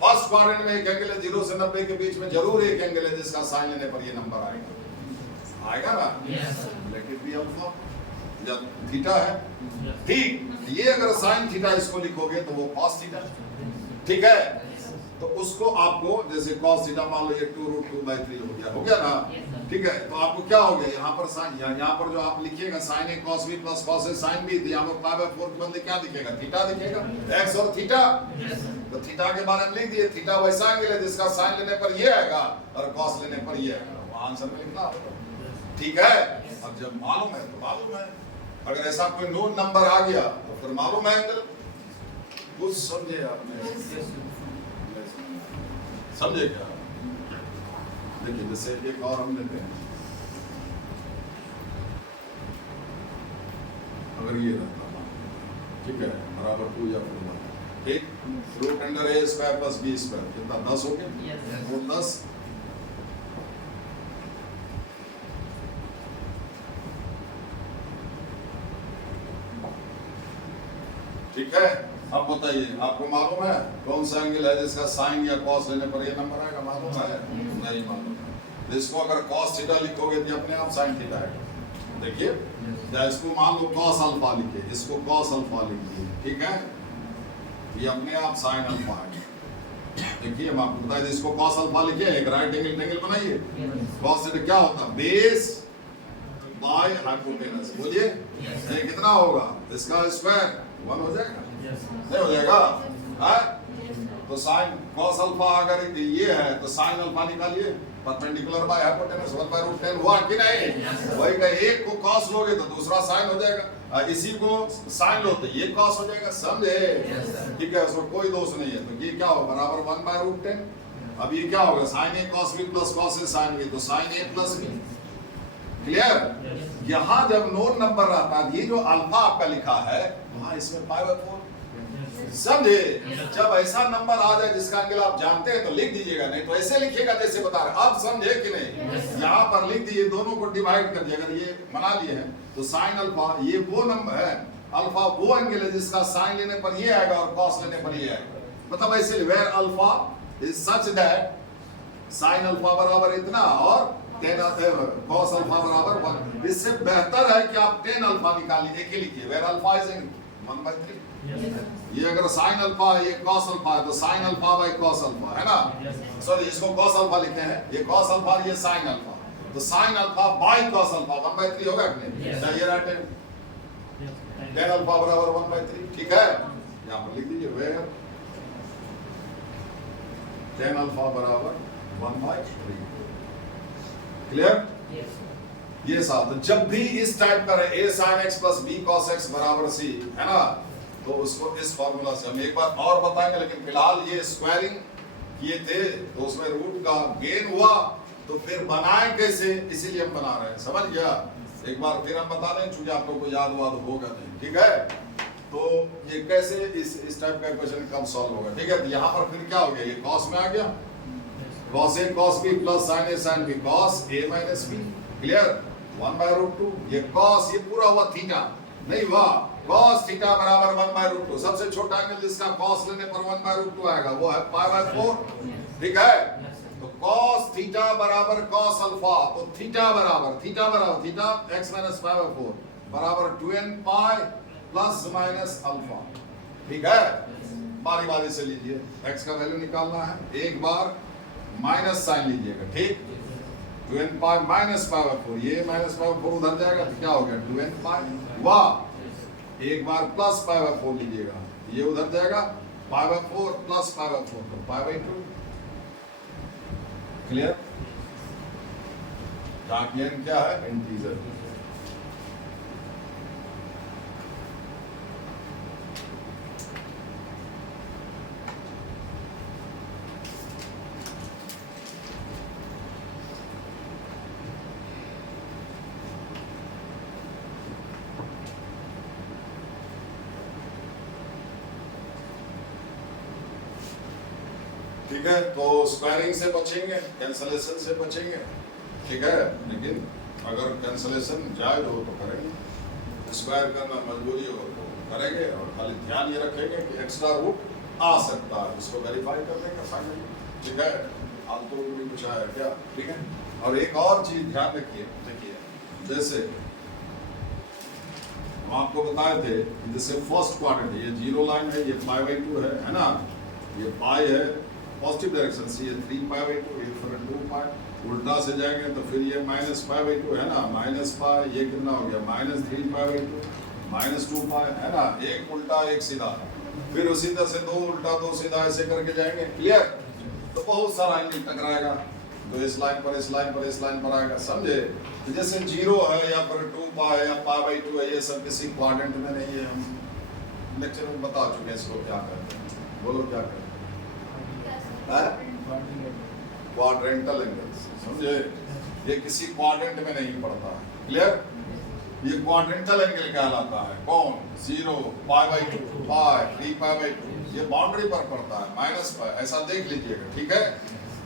फर्स्ट क्वाड्रेंट में एक एंगल है 0 से 90 के बीच में, जरूर एक एंगल है जिसका साइन लेने पर ये नंबर आएगा ना। लेकिन भी अल्फा जब थीटा है, ठीक, ये अगर साइन थीटा इसको लिखोगे तो वो cos थीटा, ठीक है। तो उसको आपको जैसे cos थीटा मान लो ये 2√2/3 हो गया ना, ठीक है। तो आपको क्या हो गया, यहाँ पर साइन, यहाँ पर जो आप लिखिएगा sin a cos b plus cos a sin b, तो यहाँ पर π/4 के बदले क्या दिखेगा, थीटा दिखेगा, x और थीटा। तो थीटा के बारे में लिख दिए, थीटा वैसा एंगल है जिसका साइन लेने पर ये आएगा और cos लेने पर ये आएगा, वो आंसर में लिखना होगा, ठीक है। अब जब मालूम है तो मालूम है, अगर ऐसा कोई नोन नंबर आ गया तो फिर मालूम है एंगल, कुछ समझे आपने, समझे क्या? देखिए जैसे एक और हम लेते हैं, अगर ये रहता, ठीक है, बराबर 2 या फिर 1, ठीक, root under a square plus b square कितना 10 हो गया, रूट 10, ठीक है। अब बताइए आपको मालूम है कौन सा एंगल है जिसका साइन या कॉस लेने पर ये नंबर आएगा, मालूम है? नहीं मालूम है। इसको अगर cos थीटा लिखोगे तो अपने आप sin थीटा आएगा। देखिए या इसको मान लो cos अल्फा लिखे, इसको cos अल्फा लिखिए, ठीक है, ये अपने आप sin अल्फा है। देखिए हम आपको बताए इसको cos अल्फा लिखे, एक राइट एंगल ट्रायंगल बनाइए, cos थीटा क्या होता है, बेस बाय हाइपोटेनस, बोलिए ये कितना होगा, इसका स्क्वायर 1 हो जाएगा, नहीं हो जाएगा, है? तो sin cos अल्फा अगर ये है तो sin अल्फा निकालिए, परपेंडिकुलर बाय हाइपोटेनस 1/√10 हुआ कि नहीं, वही का एक को cos लोगे तो दूसरा sin हो जाएगा, इसी को sin लो तो ये cos हो जाएगा, समझे, ठीक है, उसमें कोई दोष नहीं है। तो ये क्या होगा, बराबर 1/√10, अब ये क्या होगा, sin a cos b plus cos a sin b, तो sin a plus b, clear. यहाँ जब नोन नंबर रहता है, ये जो अल्फा आपका लिखा है वहां इसमें π/4, समझे, जब ऐसा नंबर आ जाए जिसका एंगल आप जानते हैं तो लिख दीजिएगा, नहीं तो ऐसे लिखिएगा जैसे बता रहे, अब समझे कि नहीं, यहाँ पर लिख दीजिए, दोनों को डिवाइड कर दिए, अगर ये बना लिए हैं तो sin अल्फा ये वो नंबर है, अल्फा वो एंगल है जिसका sin लेने पर ये आएगा और cos लेने पर ये आएगा, मतलब ऐसे where alpha is such that sin alpha बराबर इतना और cos अल्फा बराबर 1, इससे बेहतर है कि आप tan अल्फा निकालिए, एक ही लिखिए, वेयर अल्फा इज 1/3, ये अगर sin अल्फा ये cos अल्फा है तो sin alpha by cos alpha है ना, सॉरी इसको cos अल्फा लिखते हैं, ये cos अल्फा ये sin अल्फा, तो sin alpha by cos alpha 1/3 होगा कि नहीं, सही राइट है, tan अल्फा बराबर 1/3, ठीक है, यहाँ पर लिख दीजिए वेयर tan अल्फा बराबर 1/3, क्लियर, ये साथ जब भी इस टाइप का रहे a sin x plus b cos x बराबर c, है ना, तो उसको इस फॉर्मूला से हम एक बार और बताएंगे, लेकिन फिलहाल ये स्क्वायरिंग किए थे तो उसमें रूट का गेन हुआ, तो फिर बनाए कैसे, इसीलिए हम बना रहे हैं, समझ गया, एक बार फिर हम बता दें चूंकि आप लोग को याद होगा नहीं, ठीक है, तो ये कैसे इस टाइप का इक्वेशन कब सॉल्व होगा, ठीक है, तो यहाँ पर फिर क्या हो गया, ये cos में आ गया, cos a cos b plus sin a sin b cos a minus b, clear, 1/√2, ये cos ये पूरा हुआ थीटा, नहीं हुआ, cos थीटा बराबर 1/√2, सबसे छोटा एंगल जिसका cos लेने पर 1/√2 आएगा वो है π/4, ठीक है, तो cos थीटा बराबर cos अल्फा, तो थीटा बराबर थीटा x माइनस π/4 बराबर 2n pi plus minus alpha, ठीक है, बारी बारी से लीजिए, x का वैल्यू निकालना है, एक बार माइनस साइन लीजिएगा, ठीक, 2n पाई माइनस π/4, ये माइनस π/4 उधर जाएगा तो क्या हो गया 2n पाई, वाह, एक बार प्लस π/4 लीजिएगा, ये उधर जाएगा π/4 प्लस π/4 तो π/2, क्लियर, डार्क क्या है, इंटीजर, ठीक है, तो स्क्वायरिंग से बचेंगे, कैंसलेशन से बचेंगे, ठीक है, लेकिन अगर कैंसलेशन जायज हो तो करेंगे, स्क्वायर करना मजबूरी हो तो करेंगे, और खाली ध्यान ये रखेंगे कि एक्स्ट्रा रूट आ सकता है, उसको वेरीफाई कर देंगे फाइनली, ठीक है, आपको भी कुछ आया क्या, ठीक है, और एक और चीज ध्यान रखिए, देखिए जैसे हम आपको बताए थे, जैसे फर्स्ट क्वाड्रेंट ये जीरो लाइन है, ये π/2 है ना, ये पाई है पॉजिटिव डायरेक्शन से, ये 3π/2, ये फिर 2π, उल्टा से जाएंगे तो फिर ये माइनस π/2 है ना, माइनस पाई, ये कितना हो गया माइनस 3π/2 माइनस 2π, है ना, एक उल्टा एक सीधा, फिर उसी तरह से दो उल्टा दो सीधा ऐसे करके जाएंगे, क्लियर, तो बहुत सारा एंगल टकराएगा, तो इस लाइन पर इस लाइन पर इस लाइन पर आएगा, समझे, तो जैसे जीरो है या फिर 2π है या π/2 है, ये सब किसी क्वाड्रेंट में नहीं है, हम लेक्चर में बता चुके हैं इसको क्या करते हैं, बोलो क्या करते हैं, क्वाड्रेंटल एंगल्स, समझे, ये किसी क्वाड्रेंट में नहीं पड़ता है, क्लियर, ये क्वाड्रेंटल एंगल कहलाता है, कौन, 0 π/2 पाई 3π/2, ये बाउंड्री पर पड़ता है, माइनस पाई, ऐसा देख लीजिएगा, ठीक है,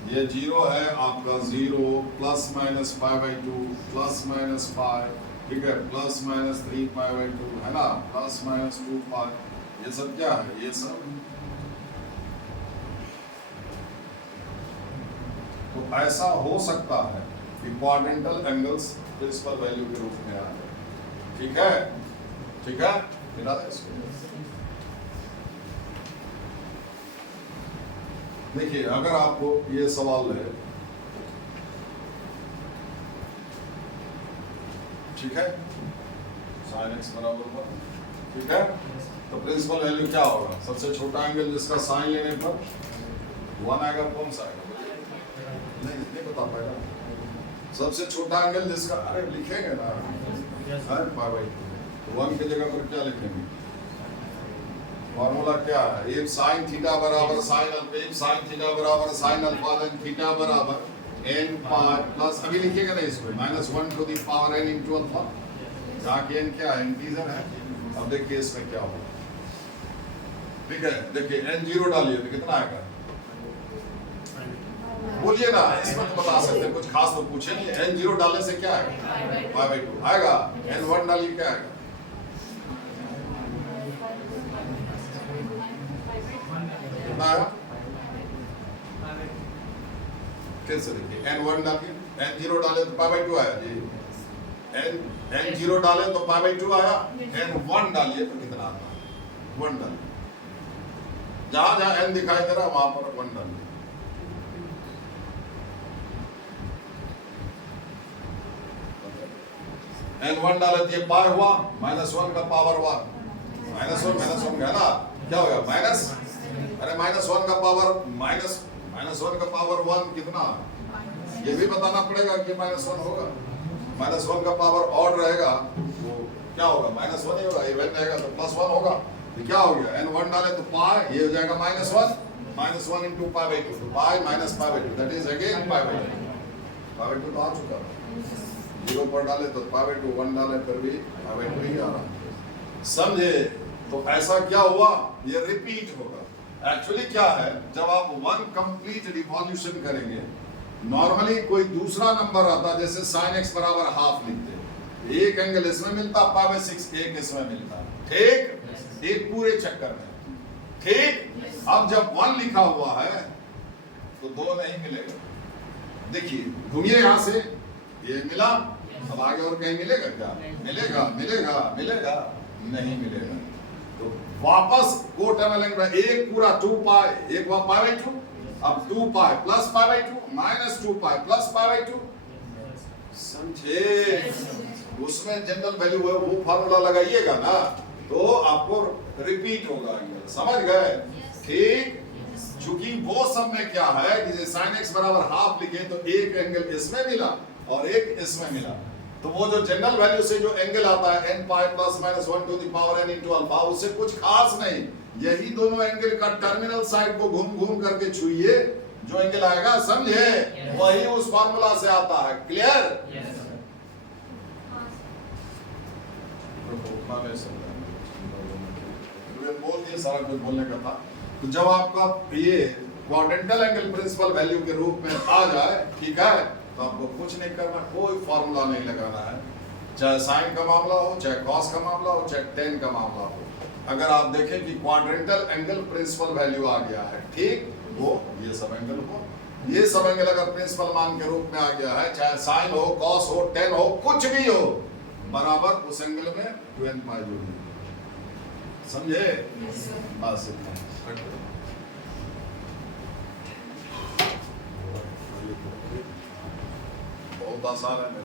ये 0 है आपका 0 plus minus π/2 plus minus pi, ठीक है, प्लस माइनस 3π/2 है ना, प्लस माइनस 2π, ये सब क्या है, ये सब तो ऐसा हो सकता है कि क्वाड्रेंटल एंगल्स प्रिंसिपल वैल्यू के रूप में आ रहे हैं। ठीक है, ठीक है, मिला दे इसको। देखिए अगर आपको ये सवाल है, ठीक है, sin x बराबर 1, ठीक है, तो प्रिंसिपल वैल्यू क्या होगा? सबसे छोटा एंगल जिसका साइन लेने पर 1 आएगा, कौन सा आएगा? नहीं बता पाएगा। सबसे छोटा एंगल जिसका, अरे लिखेंगे ना, sin पाई बाई 2, 1 की जगह पर क्या लिखेंगे? फॉर्मूला क्या है? if sin थीटा बराबर sin alpha, if sin theta बराबर sin अल्फा, then थीटा बराबर n पाई प्लस, अभी लिखिएगा ना इसको, -1 to the power n into alpha, जहाँ की n क्या है? इंटीजर है। अब देखिए इसमें क्या होगा, ठीक है, देखिए n0 डालिए तो कितना आएगा? बोलिए ना, इसमें तो बता सकते हैं, कुछ खास तो पूछे नहीं। n0 डालने से क्या आएगा? पाई बाई 2 आएगा। n1 डालिए क्या आएगा? कितना आएगा? फिर से देखिए, n1 डालिए, n0 डाले तो पाई बाई 2 आया जी, n0 डाले तो पाई बाई 2 आया, n1 डालिए तो कितना आता है? 1 डालिए, जहां जहां n दिखाई दे रहा है वहां पर 1 डालिए। n1 डाले तो ये पाई हुआ, -1 का पावर 1, -1 है ना, क्या हो गया? माइनस, अरे -1 का पावर -1 का पावर 1 कितना? ये भी बताना पड़ेगा कि -1 होगा। -1 का पावर ऑड रहेगा तो क्या होगा? -1 ही होगा, इवन रहेगा तो +1 होगा। तो क्या हो गया? n1 डाले तो पाई, ये हो जाएगा -1 इंटू पाई बाई 2, तो पाई minus pi by 2, that is again pi by 2। Pi by 2 तो आ चुका है, 0 पर डाले तो पाई बाई 2, 1 डाले फिर भी पाई बाई 2 ही आ रहा। समझे? तो ऐसा क्या हुआ? ये रिपीट होगा। एक्चुअली क्या है, जब आप 1 कंप्लीट रिवॉल्यूशन करेंगे, नॉर्मली कोई दूसरा नंबर आता, जैसे sin x बराबर हाफ लिखते, एक एंगल इसमें मिलता, पाई बाई 6 एक इसमें मिलता, ठीक, एक पूरे चक्कर में, ठीक। अब जब 1 लिखा हुआ है तो 2 नहीं मिलेगा। देखिए घूमिए यहां से, ये मिला, अब आगे और कहीं मिलेगा क्या? मिलेगा नहीं मिलेगा। तो वापस को टनलिंग में एक पूरा 2 पाई, एक बार पाई बाई 2, अब 2 pi plus pi by 2 minus 2 pi plus pi by 2। समझे? उसमें जनरल वैल्यू है, वो फार्मूला लगाइएगा ना तो आपको रिपीट होगा। समझ गए? ठीक। चूंकि वो सब में क्या है कि sin x बराबर हाफ लिखे तो एक एंगल इसमें मिला और एक इसमें मिला, तो वो जो जनरल वैल्यू से जो एंगल आता है n pi plus -1 to the power n into alpha, उससे कुछ खास नहीं, यही दोनों एंगल का टर्मिनल साइड को घूम घूम करके छुइए, जो एंगल आएगा, समझे, वही उस फार्मूला से आता है। क्लियर? बोल दिए, सारा कुछ बोलने का था। तो जब आपका ये क्वाड्रेंटल एंगल प्रिंसिपल वैल्यू के रूप में आ जाए, ठीक है, तो आपको कुछ नहीं करना, कोई फॉर्मूला नहीं लगाना है, चाहे साइन का मामला हो, चाहे कॉस का मामला हो, चाहे टेन का मामला हो। अगर आप देखें कि क्वाड्रेंटल एंगल प्रिंसिपल वैल्यू आ गया है, ठीक, वो ये सब एंगल हो, ये सब एंगल अगर प्रिंसिपल मान के रूप में आ गया है, चाहे साइन हो, कॉस हो, टेन हो, कुछ भी हो, बराबर उस एंगल में 2n पाई जोड़िए। समझे? बस इतना। बहुत आसान है।